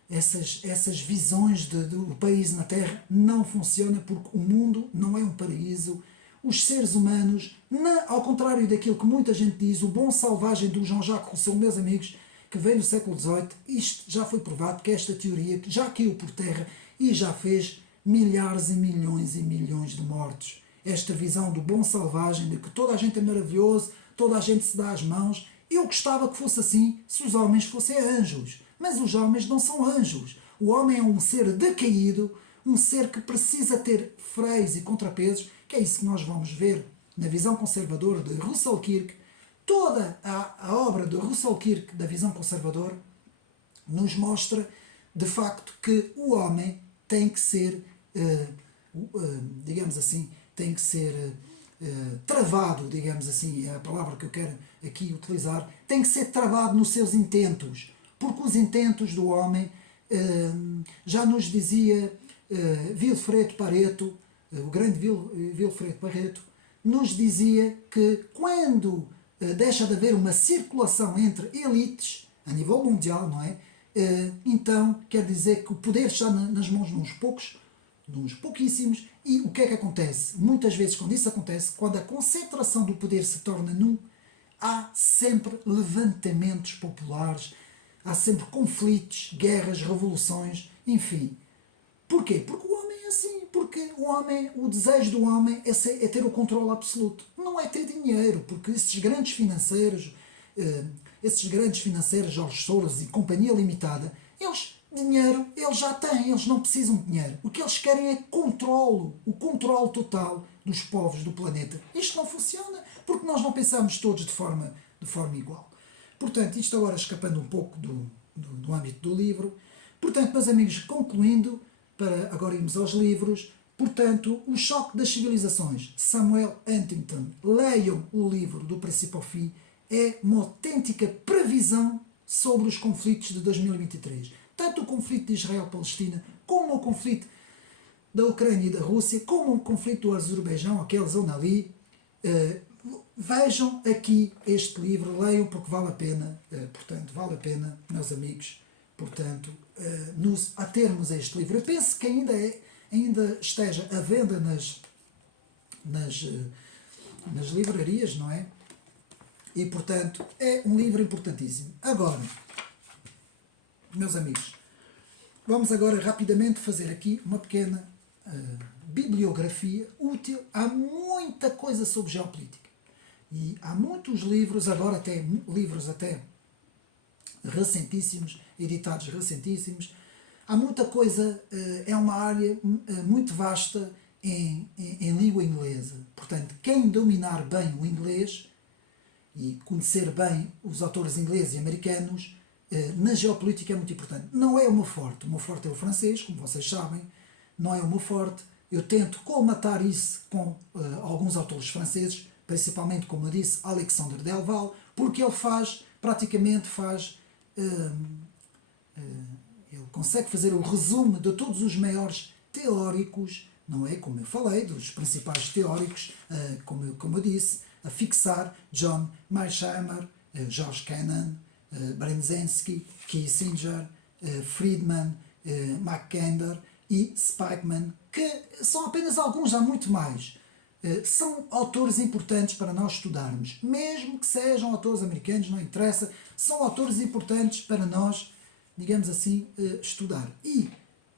Essas visões do país na Terra não funcionam porque o mundo não é um paraíso. Os seres humanos, ao contrário daquilo que muita gente diz, o bom selvagem do Jean-Jacques Rousseau, meus amigos, que veio no século XVIII, isto já foi provado que esta teoria já caiu por terra e já fez milhares e milhões de mortos. Esta visão do bom selvagem, de que toda a gente é maravilhoso, toda a gente se dá as mãos. Eu gostava que fosse assim se os homens fossem anjos. Mas os homens não são anjos. O homem é um ser decaído, um ser que precisa ter freios e contrapesos, que é isso que nós vamos ver na visão conservadora de Russell Kirk. Toda a obra de Russell Kirk, da visão conservadora, nos mostra, de facto, que o homem tem que ser, digamos assim, tem que ser travado, digamos assim, é a palavra que eu quero aqui utilizar, tem que ser travado nos seus intentos, porque os intentos do homem, já nos dizia Vilfredo Pareto, o grande Vilfredo Pareto, nos dizia que quando deixa de haver uma circulação entre elites, a nível mundial, não é? Então quer dizer que o poder está nas mãos de uns pouquíssimos, e o que é que acontece? Muitas vezes quando isso acontece, quando a concentração do poder se torna num, há sempre levantamentos populares, há sempre conflitos, guerras, revoluções, enfim. Porquê? Porque o homem é assim, porque o desejo do homem é ter o controle absoluto, não é ter dinheiro, porque esses grandes financeiros, George Soros e Companhia Limitada, dinheiro eles já têm, eles não precisam de dinheiro. O que eles querem é o controle total dos povos do planeta. Isto não funciona, porque nós não pensamos todos de forma igual. Portanto, isto agora escapando um pouco do âmbito do livro. Portanto, meus amigos, concluindo, para agora irmos aos livros, portanto, O Choque das Civilizações, Samuel Huntington, leiam o livro do princípio ao fim, é uma autêntica previsão sobre os conflitos de 2023. Tanto o conflito de Israel-Palestina, como o conflito da Ucrânia e da Rússia, como o conflito do Azerbaijão, aquela zona ali. Vejam aqui este livro, leiam porque vale a pena, portanto, vale a pena, meus amigos, portanto, nos atermos a este livro. Eu penso que ainda esteja à venda nas livrarias, não é? E, portanto, é um livro importantíssimo. Agora, meus amigos, vamos agora rapidamente fazer aqui uma pequena bibliografia útil. Há muita coisa sobre geopolítica. E há muitos livros, agora até livros até recentíssimos, editados recentíssimos. Há muita coisa, é uma área muito vasta em língua inglesa. Portanto, quem dominar bem o inglês e conhecer bem os autores ingleses e americanos, na geopolítica é muito importante. Não é o meu forte. O meu forte é o francês, como vocês sabem. Não é o meu forte. Eu tento colmatar isso com alguns autores franceses, principalmente, como eu disse, Alexandre Delval, porque ele ele consegue fazer o resumo de todos os maiores teóricos, não é? Como eu falei, dos principais teóricos, como eu disse, a fixar John Mearsheimer, George Kennan, Brzezinski, Kissinger, Friedman, Mackinder e Spikeman, que são apenas alguns, há muito mais. São autores importantes para nós estudarmos, mesmo que sejam autores americanos, não interessa, são autores importantes para nós, digamos assim, estudar. E,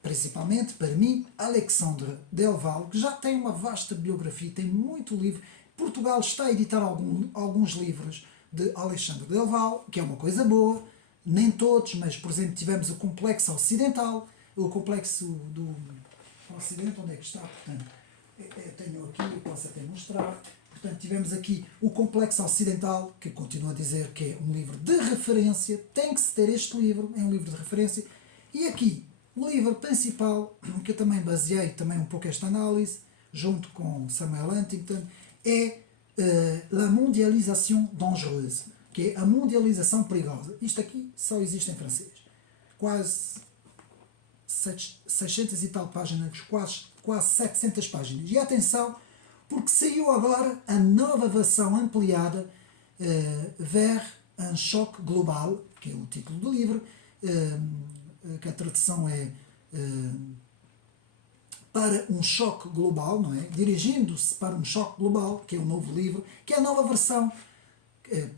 principalmente para mim, Alexandre Delval, que já tem uma vasta biografia, tem muito livro. Portugal está a editar alguns livros de Alexandre Delval, que é uma coisa boa, nem todos, mas, por exemplo, tivemos o Complexo Ocidental, o Complexo do Ocidente, onde é que está? Portanto, eu tenho aqui, posso até mostrar. Portanto, tivemos aqui o Complexo Ocidental, que continuo a dizer que é um livro de referência, tem que se ter este livro, é um livro de referência. E aqui, o livro principal, que eu também baseei também um pouco esta análise, junto com Samuel Huntington, é La Mondialisation Dangereuse, que é a mundialização perigosa. Isto aqui só existe em francês. Quase 600 e tal páginas, quase 700 páginas. E atenção, porque saiu agora a nova versão ampliada, Vers un choc global, que é o título do livro, que a tradução é para um choque global, não é? Dirigindo-se para um choque global, que é o novo livro, que é a nova versão.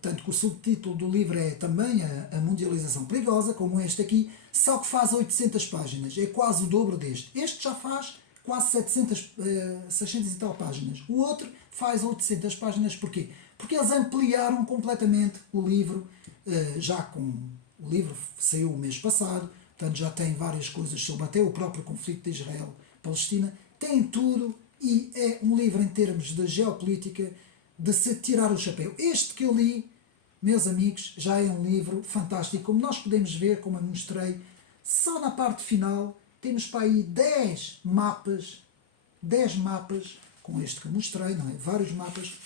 Tanto que o subtítulo do livro é também a mundialização perigosa, como este aqui, só que faz 800 páginas, é quase o dobro deste. Este já faz quase 600 e tal páginas. O outro faz 800 páginas, porquê? Porque eles ampliaram completamente o livro, o livro saiu o mês passado, portanto já tem várias coisas sobre até o próprio conflito de Israel-Palestina, tem tudo e é um livro em termos de geopolítica de se tirar o chapéu. Este que eu li, meus amigos, já é um livro fantástico. Como nós podemos ver, como eu mostrei, só na parte final temos para aí 10 mapas, com este que eu mostrei, não é? Vários mapas,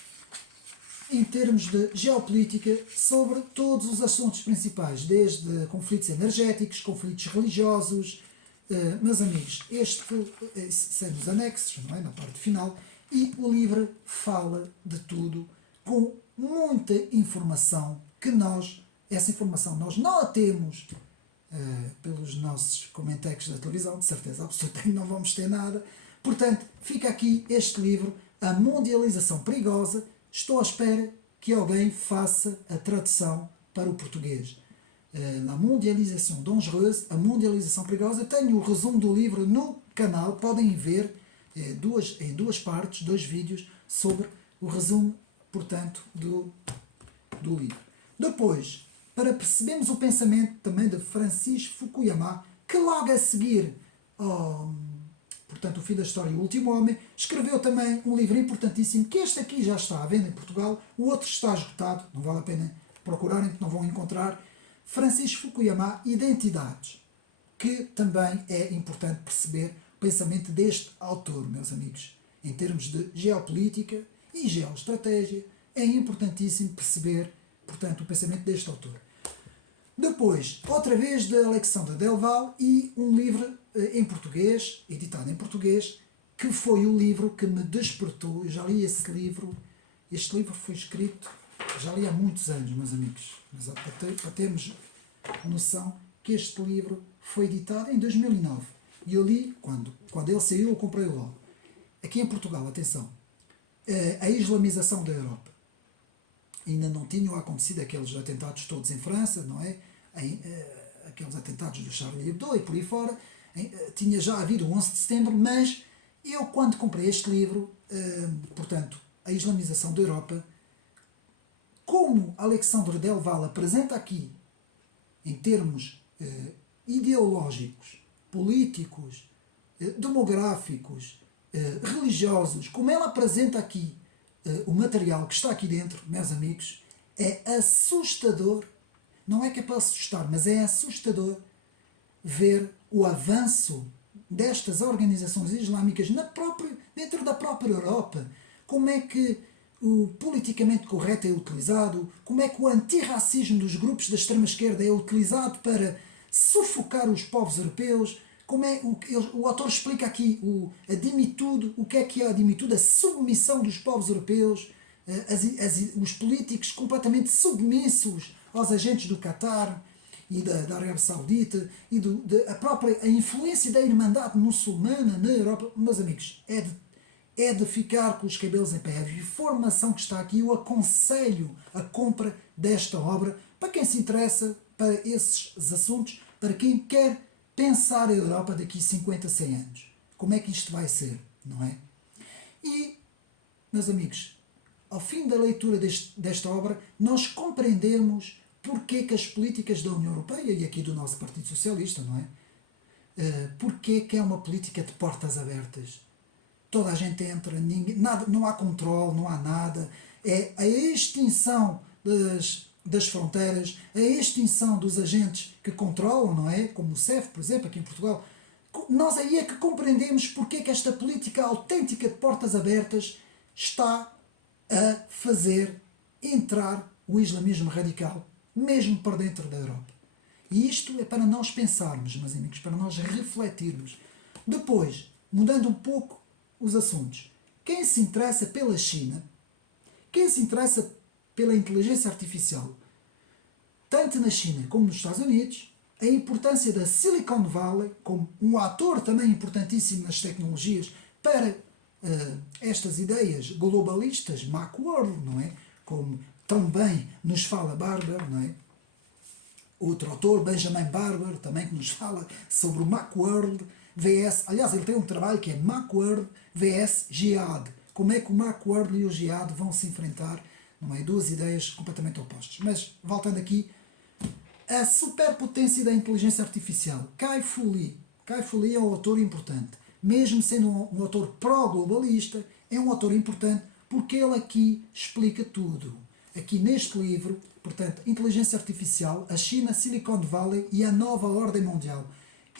em termos de geopolítica, sobre todos os assuntos principais, desde conflitos energéticos, conflitos religiosos. Meus amigos, este são os anexos, não é? Na parte final. E o livro fala de tudo com muita informação que essa informação nós não a temos pelos nossos comentários da televisão, de certeza absoluta que não vamos ter nada. Portanto, fica aqui este livro, A Mundialização Perigosa. Estou à espera que alguém faça a tradução para o português. La mondialisation dangereuse, a mondialização perigosa. Eu tenho o resumo do livro no canal, podem ver em duas partes, dois vídeos sobre o resumo, portanto, do livro. Depois, para percebermos o pensamento também de Francis Fukuyama, que logo a seguir, portanto, O Fim da História e o Último Homem, escreveu também um livro importantíssimo, que este aqui já está à venda em Portugal, o outro está esgotado, não vale a pena procurarem, que não vão encontrar. Francis Fukuyama, Identidades, que também é importante perceber o pensamento deste autor, meus amigos. Em termos de geopolítica e geoestratégia, é importantíssimo perceber, portanto, o pensamento deste autor. Depois, outra vez de Alexandre Delval e um livro em português, editado em português, que foi o livro que me despertou. Eu já li esse livro. Este livro foi escrito, já li há muitos anos, meus amigos, mas para termos noção que este livro foi editado em 2009. E eu li, quando ele saiu, eu comprei-o logo. Aqui em Portugal, atenção, a islamização da Europa. Ainda não tinham acontecido aqueles atentados todos em França, não é? Aqueles atentados do Charlie Hebdo e por aí fora. Tinha já havido o 11 de setembro, mas eu, quando comprei este livro, portanto, a islamização da Europa, como Alexandre Delval apresenta aqui, em termos ideológicos, políticos, demográficos, religiosos, como ela apresenta aqui o material que está aqui dentro, meus amigos, é assustador. Não é que é para assustar, mas é assustador ver o avanço destas organizações islâmicas dentro da própria Europa. Como é que o politicamente correto é utilizado, como é que o antirracismo dos grupos da extrema-esquerda é utilizado para sufocar os povos europeus. Como é, o autor explica aqui a dimitude, o que é a dimitude, a submissão dos povos europeus, os políticos completamente submissos aos agentes do Qatar e da Arábia Saudita e a influência da Irmandade muçulmana na Europa. Meus amigos, é de ficar com os cabelos em pé. A informação que está aqui, eu aconselho a compra desta obra para quem se interessa para esses assuntos, para quem quer pensar a Europa daqui 50, 100 anos. Como é que isto vai ser, não é? E, meus amigos, ao fim da leitura desta obra, nós compreendemos porque que as políticas da União Europeia e aqui do nosso Partido Socialista, não é? Porque que é uma política de portas abertas. Toda a gente entra, não há controle, não há nada. É a extinção das fronteiras, a extinção dos agentes que controlam, não é? Como o CEF, por exemplo, aqui em Portugal. Nós aí é que compreendemos porque que esta política autêntica de portas abertas está a fazer entrar o islamismo radical, mesmo para dentro da Europa. E isto é para nós pensarmos, meus amigos, para nós refletirmos. Depois, mudando um pouco os assuntos, quem se interessa pela China, quem se interessa pela inteligência artificial, tanto na China como nos Estados Unidos, a importância da Silicon Valley como um ator também importantíssimo nas tecnologias para estas ideias globalistas, Macworld, não é? Como tão bem nos fala Barber, não é? Outro autor, Benjamin Barber, também que nos fala sobre o Macworld vs. Aliás, ele tem um trabalho que é Macworld vs. Jihad. Como é que o Macworld e o Jihad vão se enfrentar, não é? Duas ideias completamente opostas. Mas, voltando aqui, a superpotência da inteligência artificial. Kai-Fu Lee. Kai-Fu Lee é um autor importante. Mesmo sendo um autor pró-globalista, é um autor importante porque ele aqui explica tudo. Aqui neste livro, portanto, Inteligência Artificial, a China, Silicon Valley e a Nova Ordem Mundial.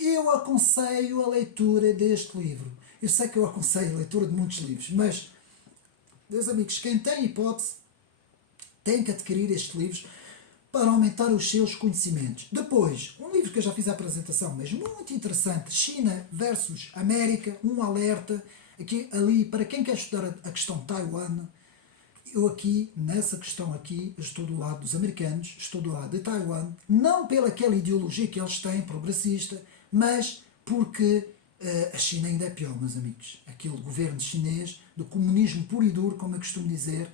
Eu aconselho a leitura deste livro. Eu sei que eu aconselho a leitura de muitos livros, mas, meus amigos, quem tem hipótese tem que adquirir estes livros para aumentar os seus conhecimentos. Depois, um livro que eu já fiz a apresentação, mas muito interessante, China versus América, um alerta, aqui, ali, para quem quer estudar a questão de Taiwan. Eu aqui, nessa questão aqui, estou do lado dos americanos, estou do lado de Taiwan, não pela aquela ideologia que eles têm, progressista, mas porque a China ainda é pior, meus amigos. Aquele governo chinês, do comunismo puro e duro, como eu costumo dizer,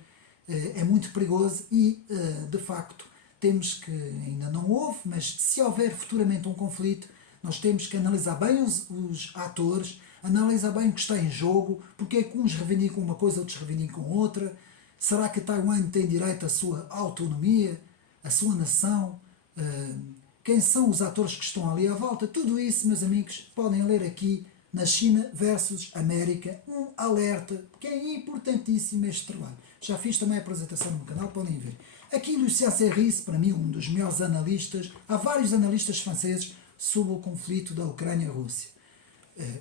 é muito perigoso e, de facto, temos que, ainda não houve, mas se houver futuramente um conflito, nós temos que analisar bem os atores, analisar bem o que está em jogo, porque é que uns reivindicam uma coisa, outros reivindicam outra. Será que Taiwan tem direito à sua autonomia, à sua nação? Quem são os atores que estão ali à volta? Tudo isso, meus amigos, podem ler aqui na China versus América, um alerta, que é importantíssimo este trabalho. Já fiz também a apresentação no canal, podem ver. Aqui Lucien Serris, para mim, um dos melhores analistas. Há vários analistas franceses sobre o conflito da Ucrânia e Rússia.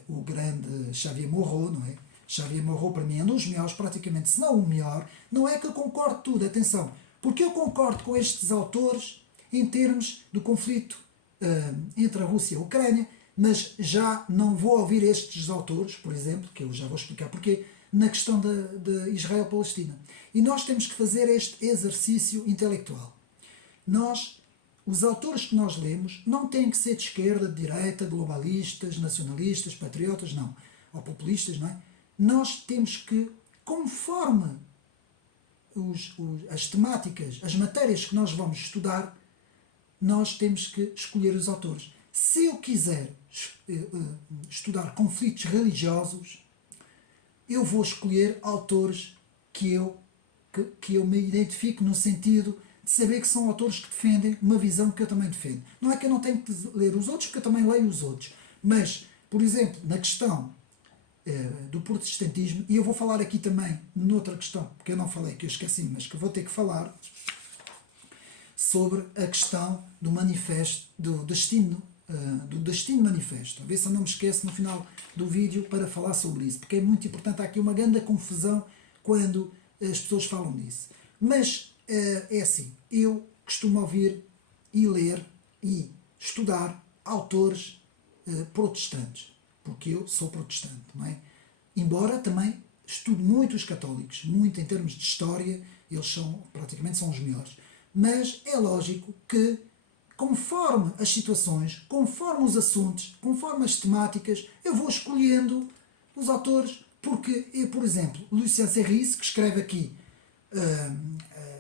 O grande Xavier Moreau, não é? Xavier Moreau, para mim, é um dos melhores, praticamente, se não o melhor. Não é que eu concordo tudo, atenção, porque eu concordo com estes autores em termos do conflito entre a Rússia e a Ucrânia, mas já não vou ouvir estes autores, por exemplo, que eu já vou explicar porquê, na questão de Israel-Palestina. E nós temos que fazer este exercício intelectual. Os autores que nós lemos não têm que ser de esquerda, de direita, globalistas, nacionalistas, patriotas, não. Ou populistas, não é? Nós temos que, conforme as temáticas, as matérias que nós vamos estudar, nós temos que escolher os autores. Se eu quiser estudar conflitos religiosos, eu vou escolher autores que eu me identifico no sentido de saber que são autores que defendem uma visão que eu também defendo. Não é que eu não tenho que ler os outros, porque eu também leio os outros. Mas, por exemplo, na questão do protestantismo, e eu vou falar aqui também noutra questão, porque eu não falei, que eu esqueci, mas que eu vou ter que falar sobre a questão do manifesto, do destino manifesto. A ver se eu não me esqueço no final do vídeo para falar sobre isso, porque é muito importante. Há aqui uma grande confusão quando as pessoas falam disso. Mas é assim, eu costumo ouvir e ler e estudar autores protestantes, porque eu sou protestante, não é? Embora também estudo muito os católicos, muito em termos de história, eles praticamente são os melhores. Mas é lógico que, conforme as situações, conforme os assuntos, conforme as temáticas, eu vou escolhendo os autores, porque eu, por exemplo, Lucien Serris, que escreve aqui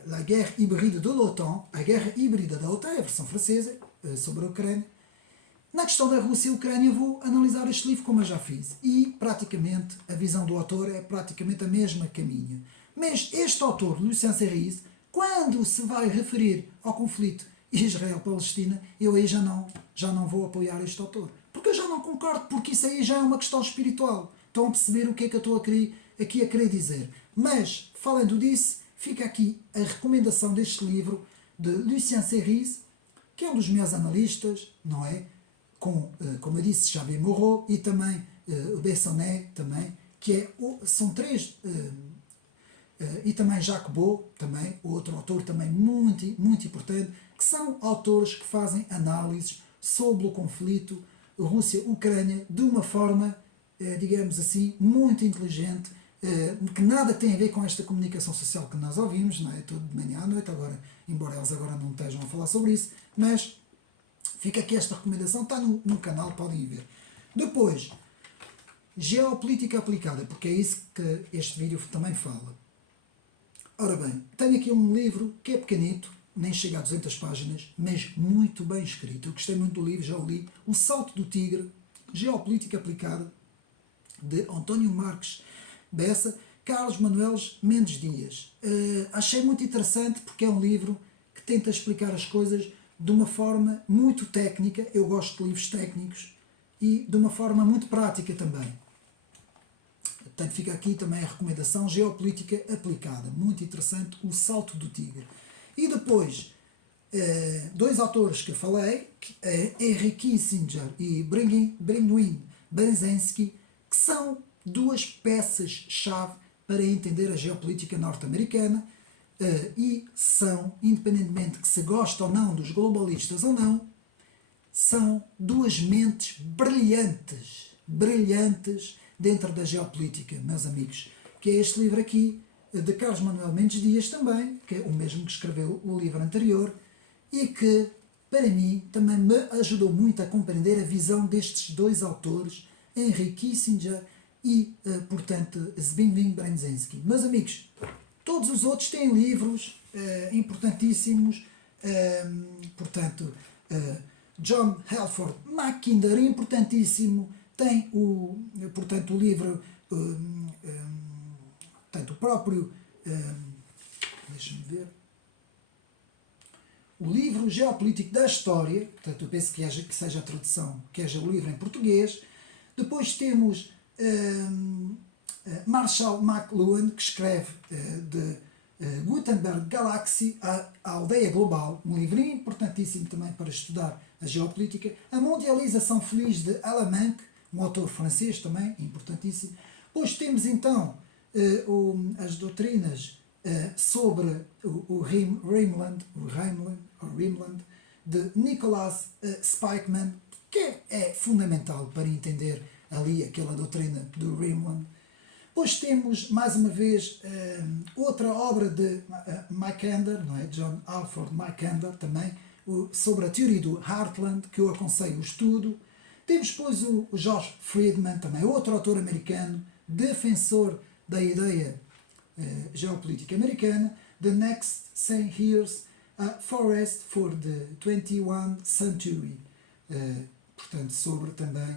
La guerre hybride de l'OTAN, a guerra híbrida da OTAN, a versão francesa, sobre a Ucrânia. Na questão da Rússia e Ucrânia vou analisar este livro como eu já fiz, e praticamente a visão do autor é praticamente a mesma caminho. Mas este autor, Lucien Serris, quando se vai referir ao conflito Israel-Palestina, eu aí já não vou apoiar este autor. Porque eu já não concordo, porque isso aí já é uma questão espiritual. Estão a perceber o que é que eu estou aqui a querer dizer. Mas, falando disso, fica aqui a recomendação deste livro de Lucien Serris, que é um dos meus analistas, não é? Com, como eu disse, Xavier Moreau e também Bessonnet, também, são três... e também Jacques Beau, também, outro autor também muito, muito importante, que são autores que fazem análises sobre o conflito Rússia-Ucrânia de uma forma, digamos assim, muito inteligente, que nada tem a ver com esta comunicação social que nós ouvimos, não é? Todo de manhã à noite, agora, embora eles agora não estejam a falar sobre isso, mas fica aqui esta recomendação, está no canal, podem ver. Depois, geopolítica aplicada, porque é isso que este vídeo também fala. Ora bem, tenho aqui um livro que é pequenito, nem chega a 200 páginas, mas muito bem escrito. Eu gostei muito do livro, já o li. O Salto do Tigre, Geopolítica Aplicada, de António Marques Bessa, Carlos Manuel Mendes Dias. Achei muito interessante porque é um livro que tenta explicar as coisas de uma forma muito técnica. Eu gosto de livros técnicos e de uma forma muito prática também. Portanto, fica aqui também a recomendação, Geopolítica Aplicada. Muito interessante, O Salto do Tigre. E depois, dois autores que eu falei, Henry Kissinger e Brynwyn Brzezinski, que são duas peças-chave para entender a geopolítica norte-americana e são, independentemente que se gosta ou não dos globalistas ou não, são duas mentes brilhantes dentro da geopolítica, meus amigos, que é este livro aqui, de Carlos Manuel Mendes Dias também, que é o mesmo que escreveu o livro anterior, e que, para mim, também me ajudou muito a compreender a visão destes dois autores, Henry Kissinger e, portanto, Zbigniew Brzezinski. Meus amigos, todos os outros têm livros importantíssimos, portanto, John Halford Mackinder, importantíssimo, tem portanto, o livro, portanto, o próprio, deixa-me ver, o livro Geopolítico da História, portanto, eu penso que seja a tradução, que seja o livro em português. Depois temos Marshall McLuhan, que escreve de Gutenberg Galaxy, a Aldeia Global, um livro importantíssimo também para estudar a geopolítica. A Mundialização Feliz, de Alain, um autor francês também, importantíssimo. Depois temos então as doutrinas sobre o Rimland, de Nicholas Spikeman, que é fundamental para entender ali aquela doutrina do Rimland. Depois temos, mais uma vez, outra obra de Mackinder, não é? John Halford Mackinder, também, sobre a teoria do Heartland, que eu aconselho o estudo. Temos depois o George Friedman, também outro autor americano, defensor da ideia geopolítica americana, The Next 100 Years, a Forest for the 21st Century, portanto, sobre também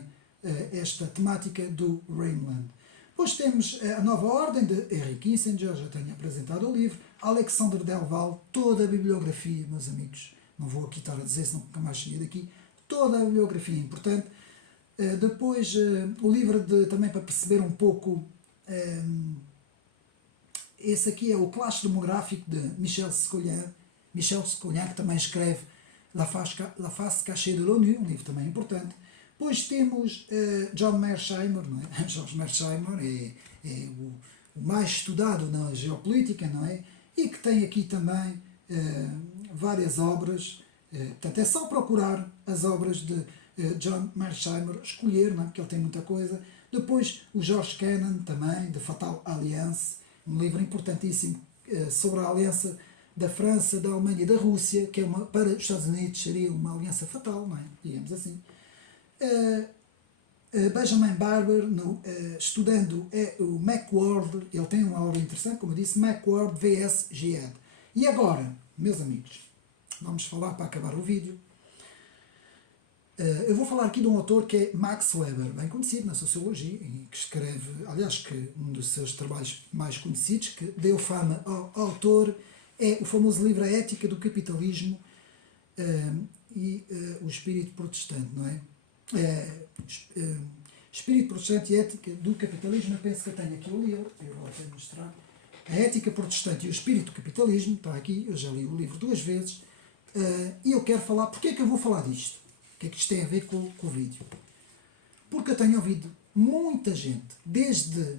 esta temática do Rimland. Depois temos a Nova Ordem, de Henry Kissinger, já tenho apresentado o livro, Alexandre Delval, toda a bibliografia, meus amigos, não vou aqui estar a dizer, senão nunca mais sair daqui, toda a bibliografia importante. Depois o livro também para perceber um pouco, esse aqui é o Clash Demográfico, de Michel Scolien, que também escreve La Face Cachée de l'ONU, um livro também importante. Depois temos John Mearsheimer, não é? George Mearsheimer é o mais estudado na geopolítica, não é? E que tem aqui também várias obras, portanto é só procurar as obras de John Mearsheimer, escolher, não é? Porque ele tem muita coisa. Depois o George Kennan também, de Fatal Alliance, um livro importantíssimo sobre a aliança da França, da Alemanha e da Rússia, que para os Estados Unidos seria uma aliança fatal, não é? Digamos assim. Benjamin Barber, estudando o Macworld, ele tem uma obra interessante, como eu disse, Macworld vs Jihad. E agora, meus amigos, vamos falar para acabar o vídeo. Eu vou falar aqui de um autor que é Max Weber, bem conhecido na sociologia, e que escreve, aliás, que um dos seus trabalhos mais conhecidos, que deu fama ao autor, é o famoso livro A Ética do Capitalismo e o Espírito Protestante, não é? Espírito Protestante e Ética do Capitalismo. Eu penso que eu tenho aqui o livro, eu vou até mostrar. A Ética Protestante e o Espírito do Capitalismo, está aqui, eu já li o livro 2 vezes, e eu quero falar, porque é que eu vou falar disto? O que é que isto tem a ver com o vídeo? Porque eu tenho ouvido muita gente, desde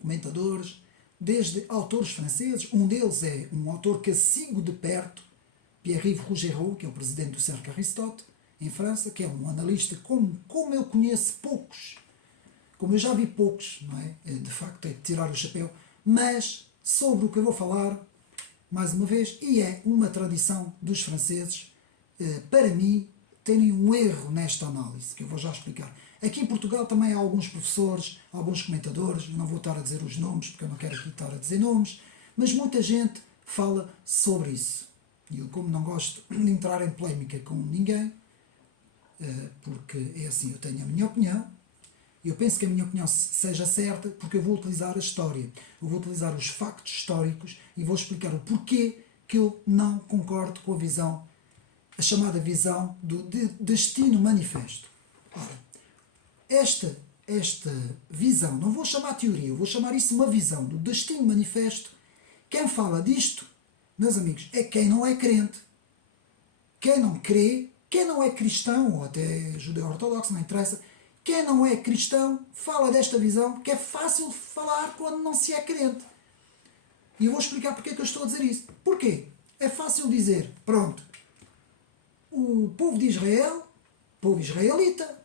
comentadores, desde autores franceses, um deles é um autor que sigo de perto, Pierre-Yves Rougereau, que é o presidente do Cercle Aristote, em França, que é um analista como eu conheço poucos, como eu já vi poucos, não é? De facto é de tirar o chapéu, mas sobre o que eu vou falar, mais uma vez, e é uma tradição dos franceses, para mim, terem um erro nesta análise, que eu vou já explicar. Aqui em Portugal também há alguns professores, alguns comentadores, eu não vou estar a dizer os nomes, porque eu não quero aqui estar a dizer nomes, mas muita gente fala sobre isso. E eu, como não gosto de entrar em polémica com ninguém, porque é assim, eu tenho a minha opinião, eu penso que a minha opinião seja certa, porque eu vou utilizar a história, eu vou utilizar os factos históricos e vou explicar o porquê que eu não concordo com a visão, a chamada visão do destino manifesto. Ora, esta visão, não vou chamar teoria, eu vou chamar isso uma visão do destino manifesto. Quem fala disto, meus amigos, é quem não é crente. Quem não crê, quem não é cristão, ou até judeu-ortodoxo, não interessa, quem não é cristão fala desta visão, porque é fácil falar quando não se é crente. E eu vou explicar porque é que eu estou a dizer isso. Porquê? É fácil dizer, pronto, o povo de Israel, povo israelita,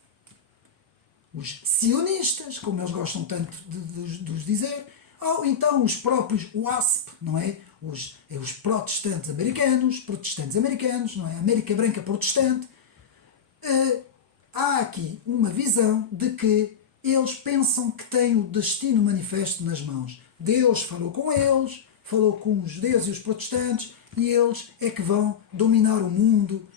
os sionistas, como eles gostam tanto de os dizer, ou então os próprios WASP, não é? Os protestantes americanos, não é? América Branca Protestante. Há aqui uma visão de que eles pensam que têm o destino manifesto nas mãos. Deus falou com eles, falou com os judeus e os protestantes, e eles é que vão dominar o mundo,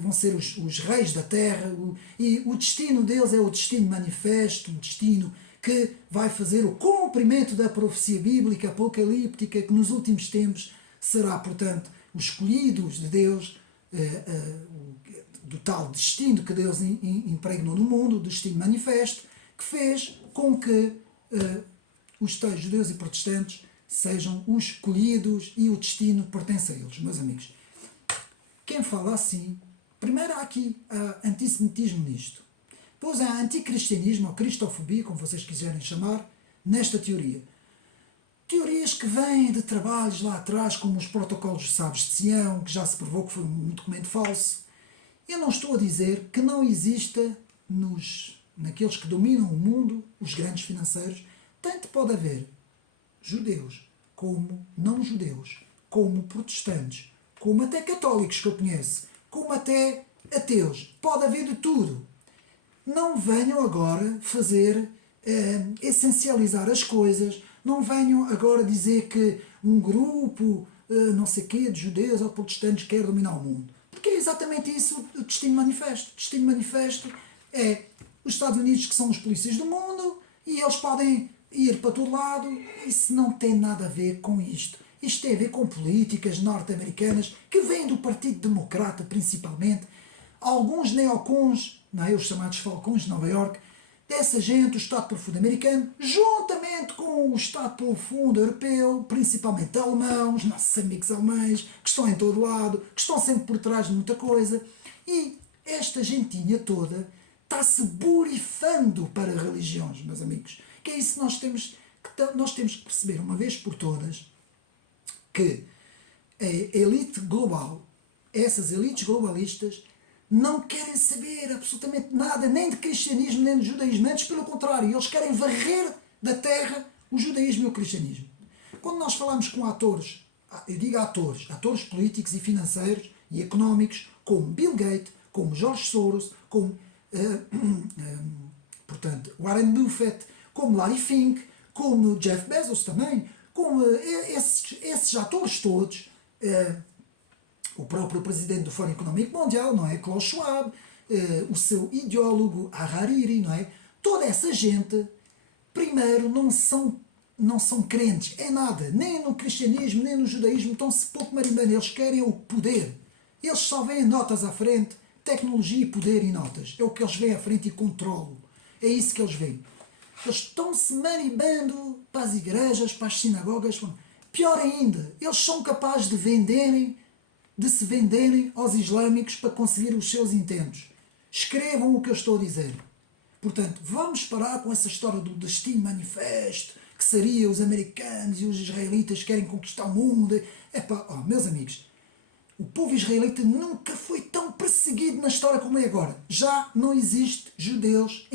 vão ser os reis da terra, e o destino deles é o destino manifesto, um destino que vai fazer o cumprimento da profecia bíblica apocalíptica, que nos últimos tempos será, portanto, os escolhidos de Deus, do tal destino que Deus impregnou no mundo, o destino manifesto, que fez com que os tais judeus e protestantes sejam os escolhidos e o destino pertence a eles, meus amigos. Quem fala assim, primeiro há aqui antissemitismo nisto. Depois há anticristianismo ou cristofobia, como vocês quiserem chamar, nesta teoria. Teorias que vêm de trabalhos lá atrás, como os protocolos dos sábios de Sião, que já se provou que foi um documento falso. Eu não estou a dizer que não exista naqueles que dominam o mundo, os grandes financeiros, tanto pode haver judeus como não judeus, como protestantes, como até católicos que eu conheço, como até ateus. Pode haver de tudo. Não venham agora fazer, essencializar as coisas, não venham agora dizer que um grupo, não sei quê, de judeus ou protestantes quer dominar o mundo. Porque é exatamente isso o destino manifesto. O destino manifesto é os Estados Unidos que são os polícias do mundo e eles podem ir para todo lado. Isso não tem nada a ver com isto. Isto tem a ver com políticas norte-americanas que vêm do Partido Democrata, principalmente. Alguns neocons, não é? Os chamados falcões de Nova Iorque, dessa gente, o Estado Profundo americano, juntamente com o Estado Profundo europeu, principalmente alemão, os nossos amigos alemães, que estão em todo lado, que estão sempre por trás de muita coisa. E esta gentinha toda está-se borifando para religiões, meus amigos. Que é isso que nós temos que perceber uma vez por todas, que a elite global, essas elites globalistas, não querem saber absolutamente nada, nem de cristianismo, nem de judaísmo. Antes, pelo contrário, eles querem varrer da terra o judaísmo e o cristianismo. Quando nós falamos com atores, eu digo atores políticos e financeiros e económicos, como Bill Gates, como George Soros, como portanto, Warren Buffett, como Larry Fink, como Jeff Bezos também, como esses atores todos, o próprio presidente do Fórum Económico Mundial, não é? Klaus Schwab, o seu ideólogo Harari, não é? Toda essa gente, primeiro, não são crentes, é nada, nem no cristianismo, nem no judaísmo, estão-se pouco marimbando, eles querem o poder. Eles só veem notas à frente, tecnologia e poder e notas. É o que eles veem à frente e controlam. É isso que eles veem. Eles estão-se marimbando para as igrejas, para as sinagogas. Pior ainda, eles são capazes de se venderem aos islâmicos para conseguir os seus intentos. Escrevam o que eu estou a dizer. Portanto, vamos parar com essa história do destino manifesto, que seria os americanos e os israelitas que querem conquistar o mundo. Meus amigos, o povo israelita nunca foi tão perseguido na história como é agora. Já não existe judeus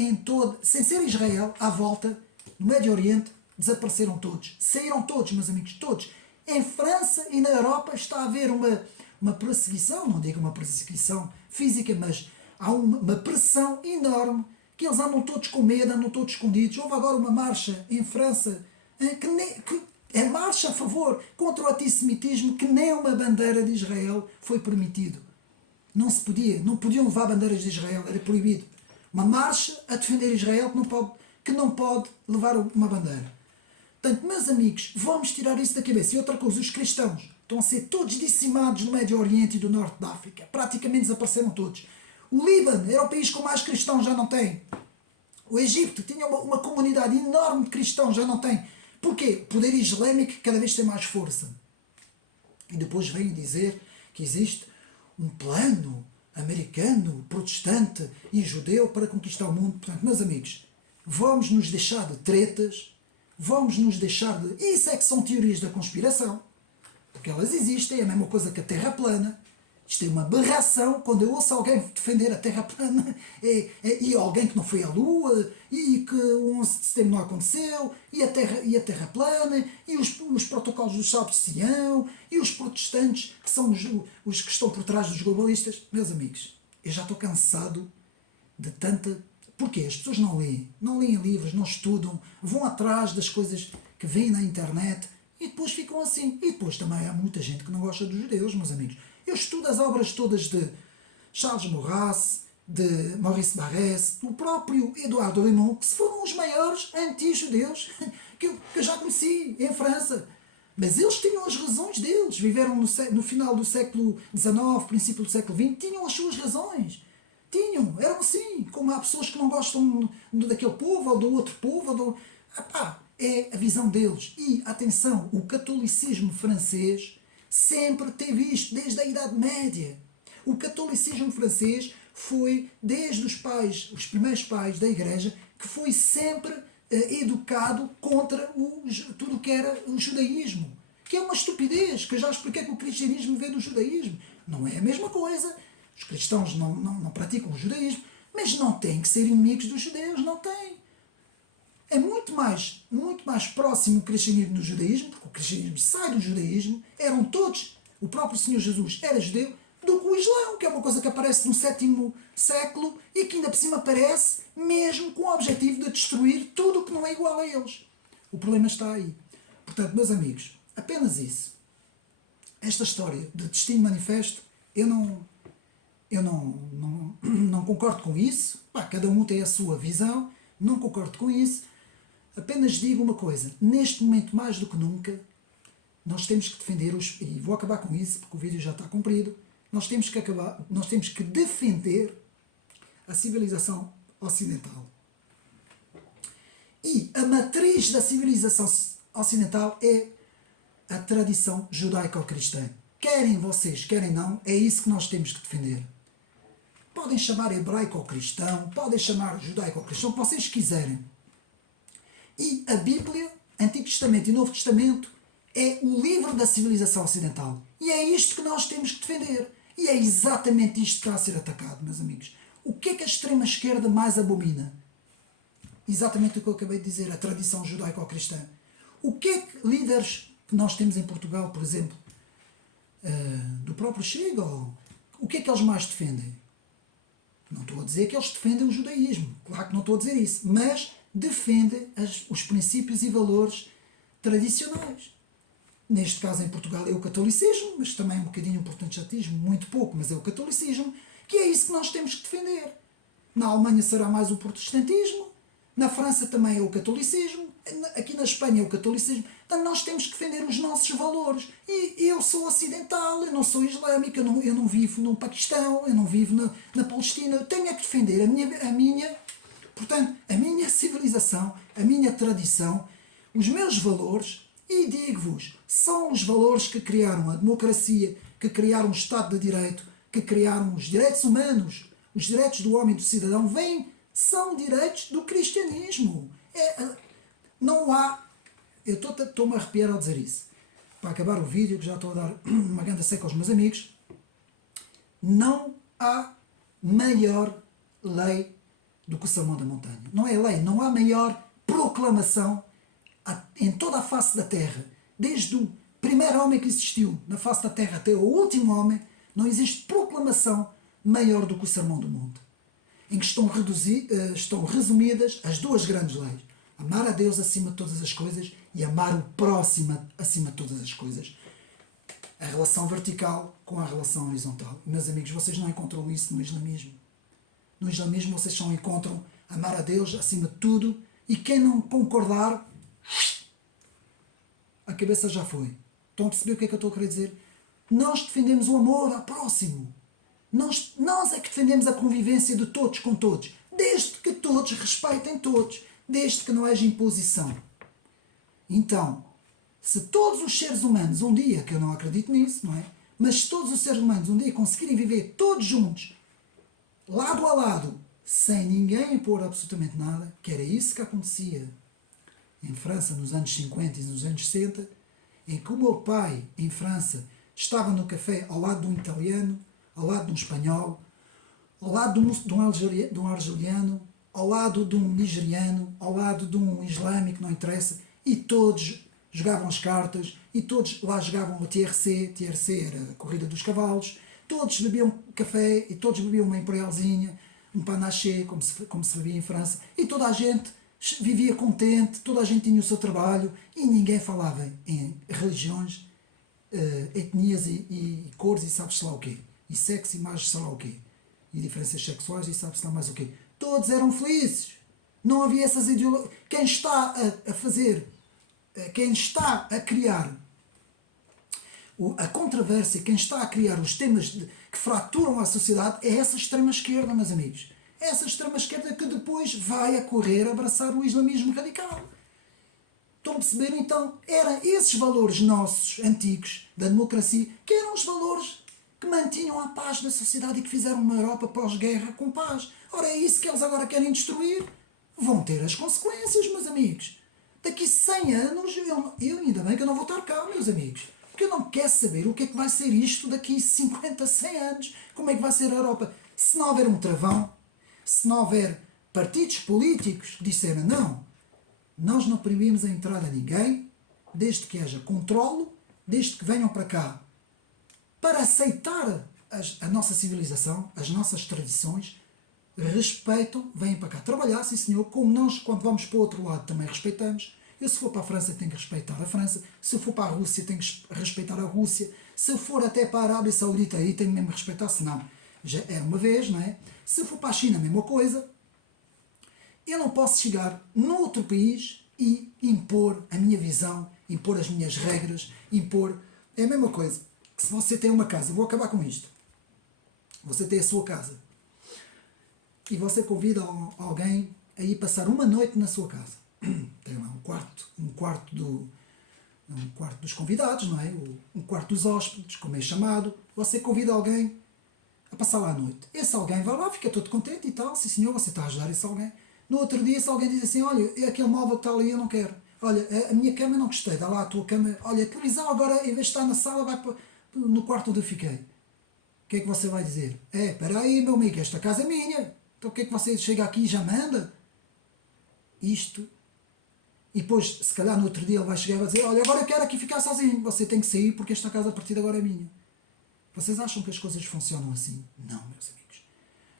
sem ser Israel, à volta, no Médio Oriente, desapareceram todos. Saíram todos, meus amigos, todos. Em França e na Europa está a haver uma perseguição, não digo uma perseguição física, mas há uma pressão enorme, que eles andam todos com medo, andam todos escondidos. Houve agora uma marcha em França, que é marcha a favor contra o antissemitismo, que nem uma bandeira de Israel foi permitido. Não se podia, não podiam levar bandeiras de Israel, era proibido. Uma marcha a defender Israel que não pode levar uma bandeira. Portanto, meus amigos, vamos tirar isso da cabeça. E outra coisa, os cristãos estão a ser todos dizimados no Médio Oriente e do Norte da África. Praticamente desapareceram todos. O Líbano era o país com mais cristãos, já não tem. O Egito tinha uma comunidade enorme de cristãos, já não tem. Porquê? O poder islâmico cada vez tem mais força. E depois vêm dizer que existe um plano americano, protestante e judeu para conquistar o mundo. Portanto, meus amigos, vamos nos deixar de tretas, vamos nos deixar de... Isso é que são teorias da conspiração, porque elas existem, é a mesma coisa que a Terra plana. Isto é uma aberração. Quando eu ouço alguém defender a Terra plana, e alguém que não foi à Lua, e que o 11 de setembro não aconteceu, e a Terra plana, e os protocolos dos sábios de Sião, e os protestantes, que são os que estão por trás dos globalistas. Meus amigos, eu já estou cansado de tanta... Porquê? As pessoas não leem livros, não estudam, vão atrás das coisas que vêm na internet, e depois ficam assim. E depois também há muita gente que não gosta dos judeus, meus amigos. Eu estudo as obras todas de Charles Maurras, de Maurice Barrès, do próprio Eduardo Limon, que foram os maiores anti-judeus que eu já conheci em França. Mas eles tinham as razões deles. Viveram no final do século XIX, princípio do século XX, tinham as suas razões. Tinham, eram assim. Como há pessoas que não gostam daquele povo ou do outro povo. É a visão deles. E, atenção, o catolicismo francês sempre teve isto, desde a Idade Média. O catolicismo francês foi, desde os primeiros pais da Igreja, que foi sempre educado contra tudo o que era o judaísmo. Que é uma estupidez, que eu já expliquei que o cristianismo veio do judaísmo. Não é a mesma coisa. Os cristãos não praticam o judaísmo, mas não têm que ser inimigos dos judeus, não têm. É muito mais próximo o cristianismo do judaísmo, porque o cristianismo sai do judaísmo, eram todos, o próprio Senhor Jesus era judeu, do que o Islão, que é uma coisa que aparece no 7º século e que ainda por cima aparece mesmo com o objetivo de destruir tudo o que não é igual a eles. O problema está aí. Portanto, meus amigos, apenas isso. Esta história de destino manifesto, eu não concordo com isso. Cada um tem a sua visão, não concordo com isso. Apenas digo uma coisa, neste momento mais do que nunca, nós temos que defender e vou acabar com isso porque o vídeo já está comprido, nós temos que defender a civilização ocidental. E a matriz da civilização ocidental é a tradição judaico-cristã. Querem vocês, querem não, é isso que nós temos que defender. Podem chamar hebraico-cristão, podem chamar judaico-cristão, o que vocês quiserem. E a Bíblia, Antigo Testamento e Novo Testamento, é o livro da civilização ocidental. E é isto que nós temos que defender. E é exatamente isto que está a ser atacado, meus amigos. O que é que a extrema-esquerda mais abomina? Exatamente o que eu acabei de dizer, a tradição judaico-cristã. O que é que líderes que nós temos em Portugal, por exemplo, do próprio Chega, o que é que eles mais defendem? Não estou a dizer que eles defendem o judaísmo, claro que não estou a dizer isso, mas defendem os princípios e valores tradicionais. Neste caso, em Portugal, é o catolicismo, mas também um bocadinho o protestantismo, muito pouco, mas é o catolicismo, que é isso que nós temos que defender. Na Alemanha será mais o protestantismo, na França também é o catolicismo, aqui na Espanha é o catolicismo. Portanto, nós temos que defender os nossos valores. E eu sou ocidental, eu não sou islâmico, eu não vivo no Paquistão, eu não vivo na Palestina. Eu tenho que defender portanto, a minha civilização, a minha tradição, os meus valores. E digo-vos, são os valores que criaram a democracia, que criaram o Estado de Direito, que criaram os direitos humanos, os direitos do homem e do cidadão, são direitos do cristianismo. Não há... Eu estou-me a arrepiar ao dizer isso. Para acabar o vídeo, que já estou a dar uma grande seca aos meus amigos, não há maior lei do que o Sermão da Montanha. Não é lei, não há maior proclamação em toda a face da Terra, desde o primeiro homem que existiu na face da Terra até o último homem, não existe proclamação maior do que o Sermão do Monte, em que estão resumidas as duas grandes leis: amar a Deus acima de todas as coisas e amar o próximo acima de todas as coisas. A relação vertical com a relação horizontal. Meus amigos, vocês não encontram isso no islamismo. No islamismo vocês só encontram amar a Deus acima de tudo, e quem não concordar, a cabeça já foi. Estão a perceber o que é que eu estou a querer dizer? Nós defendemos o amor ao próximo. Nós é que defendemos a convivência de todos com todos. Desde que todos respeitem todos. Desde que não haja imposição. Então, se todos os seres humanos um dia, que eu não acredito nisso, não é? Mas se todos os seres humanos um dia conseguirem viver todos juntos, lado a lado, sem ninguém impor absolutamente nada, que era isso que acontecia em França nos anos 50 e nos anos 60, em que o meu pai, em França, estava no café ao lado de um italiano, ao lado de um espanhol, ao lado de um argeliano, ao lado de um nigeriano, ao lado de um islâmico, não interessa, e todos jogavam as cartas, e todos lá jogavam a TRC era a corrida dos cavalos, todos bebiam café, e todos bebiam uma imperialzinha, um panaché, como se bebia em França, e toda a gente vivia contente, toda a gente tinha o seu trabalho e ninguém falava em religiões, etnias e cores e sabe-se lá o quê. E sexo e mais sei lá o quê. E diferenças sexuais e sabe-se lá mais o quê. Todos eram felizes. Não havia essas ideologias. Quem está a fazer, quem está a criar a controvérsia, quem está a criar os temas que fraturam a sociedade é essa extrema-esquerda, meus amigos. Essa extrema-esquerda que depois vai a correr abraçar o islamismo radical. Estão a perceber? Então, eram esses valores nossos, antigos, da democracia, que eram os valores que mantinham a paz da sociedade e que fizeram uma Europa pós-guerra com paz. Ora, é isso que eles agora querem destruir. Vão ter as consequências, meus amigos. Daqui 100 anos, eu ainda bem que eu não vou estar cá, meus amigos. Porque eu não quero saber o que é que vai ser isto daqui 50, 100 anos. Como é que vai ser a Europa? Se não houver um travão, se não houver partidos políticos que disseram não, nós não proibimos a entrada a ninguém, desde que haja controlo, desde que venham para cá para aceitar a nossa civilização, as nossas tradições, respeitam, vêm para cá trabalhar, sim senhor, como nós quando vamos para o outro lado também respeitamos. Eu se for para a França tenho que respeitar a França, se for para a Rússia tenho que respeitar a Rússia, se for até para a Arábia Saudita aí tenho mesmo que respeitar, senão já era uma vez, não é? Se for para a China a mesma coisa. Eu não posso chegar num outro país e impor a minha visão, impor as minhas regras, impor... É a mesma coisa que se você tem uma casa, vou acabar com isto, você tem a sua casa e você convida alguém a ir passar uma noite na sua casa. Tem lá um quarto dos convidados, não é? Um quarto dos hóspedes, como é chamado. Você convida alguém a passar lá a noite. Esse alguém vai lá, fica todo contente e tal. Sim senhor, você está a ajudar esse alguém. No outro dia, se alguém diz assim, olha, é aquele móvel que está ali, eu não quero. Olha, a minha cama não gostei, dá lá a tua cama. Olha, a televisão agora, em vez de estar na sala, vai no quarto onde eu fiquei. O que é que você vai dizer? Espera aí, meu amigo, esta casa é minha. Então o que é que você chega aqui e já manda? Isto. E depois, se calhar no outro dia ele vai chegar e vai dizer, olha, agora eu quero aqui ficar sozinho. Você tem que sair porque esta casa a partir de agora é minha. Vocês acham que as coisas funcionam assim? Não, meus amigos.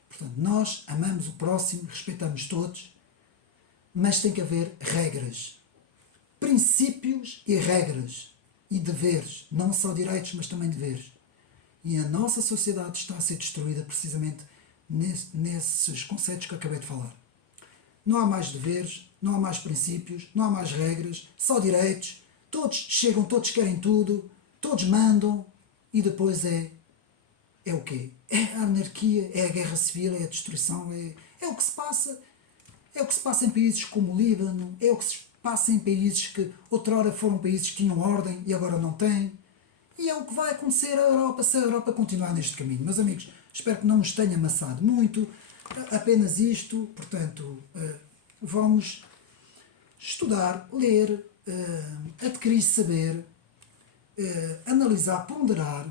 Portanto, nós amamos o próximo, respeitamos todos, mas tem que haver regras. Princípios e regras. E deveres. Não só direitos, mas também deveres. E a nossa sociedade está a ser destruída precisamente nesses conceitos que eu acabei de falar. Não há mais deveres, não há mais princípios, não há mais regras, só direitos. Todos chegam, todos querem tudo, todos mandam e depois é o quê? É a anarquia, é a guerra civil, é a destruição, é o que se passa. É o que se passa em países como o Líbano, é o que se passa em países que outrora foram países que tinham ordem e agora não têm. E é o que vai acontecer à Europa se a Europa continuar neste caminho. Meus amigos, espero que não nos tenha amassado muito. Apenas isto, portanto, vamos estudar, ler, adquirir saber, analisar, ponderar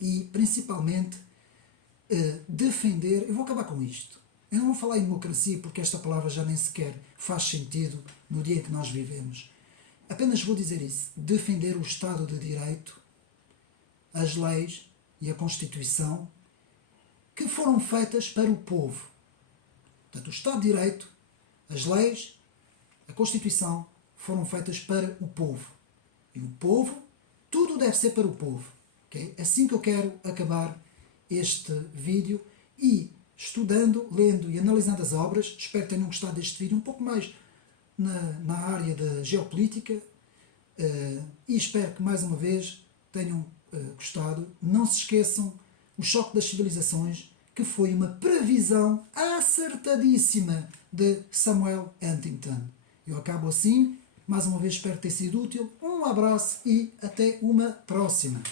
e, principalmente, defender. Eu vou acabar com isto. Eu não vou falar em democracia porque esta palavra já nem sequer faz sentido no dia em que nós vivemos. Apenas vou dizer isso. Defender o Estado de Direito, as leis e a Constituição que foram feitas para o povo. Portanto, o Estado de Direito, as leis, a Constituição foram feitas para o povo. E o povo, tudo deve ser para o povo. Okay? Assim que eu quero acabar este vídeo e estudando, lendo e analisando as obras, espero que tenham gostado deste vídeo um pouco mais na área da geopolítica e espero que mais uma vez tenham gostado. Não se esqueçam O Choque das Civilizações, que foi uma previsão acertadíssima de Samuel Huntington. Eu acabo assim, mais uma vez espero ter sido útil, um abraço e até uma próxima.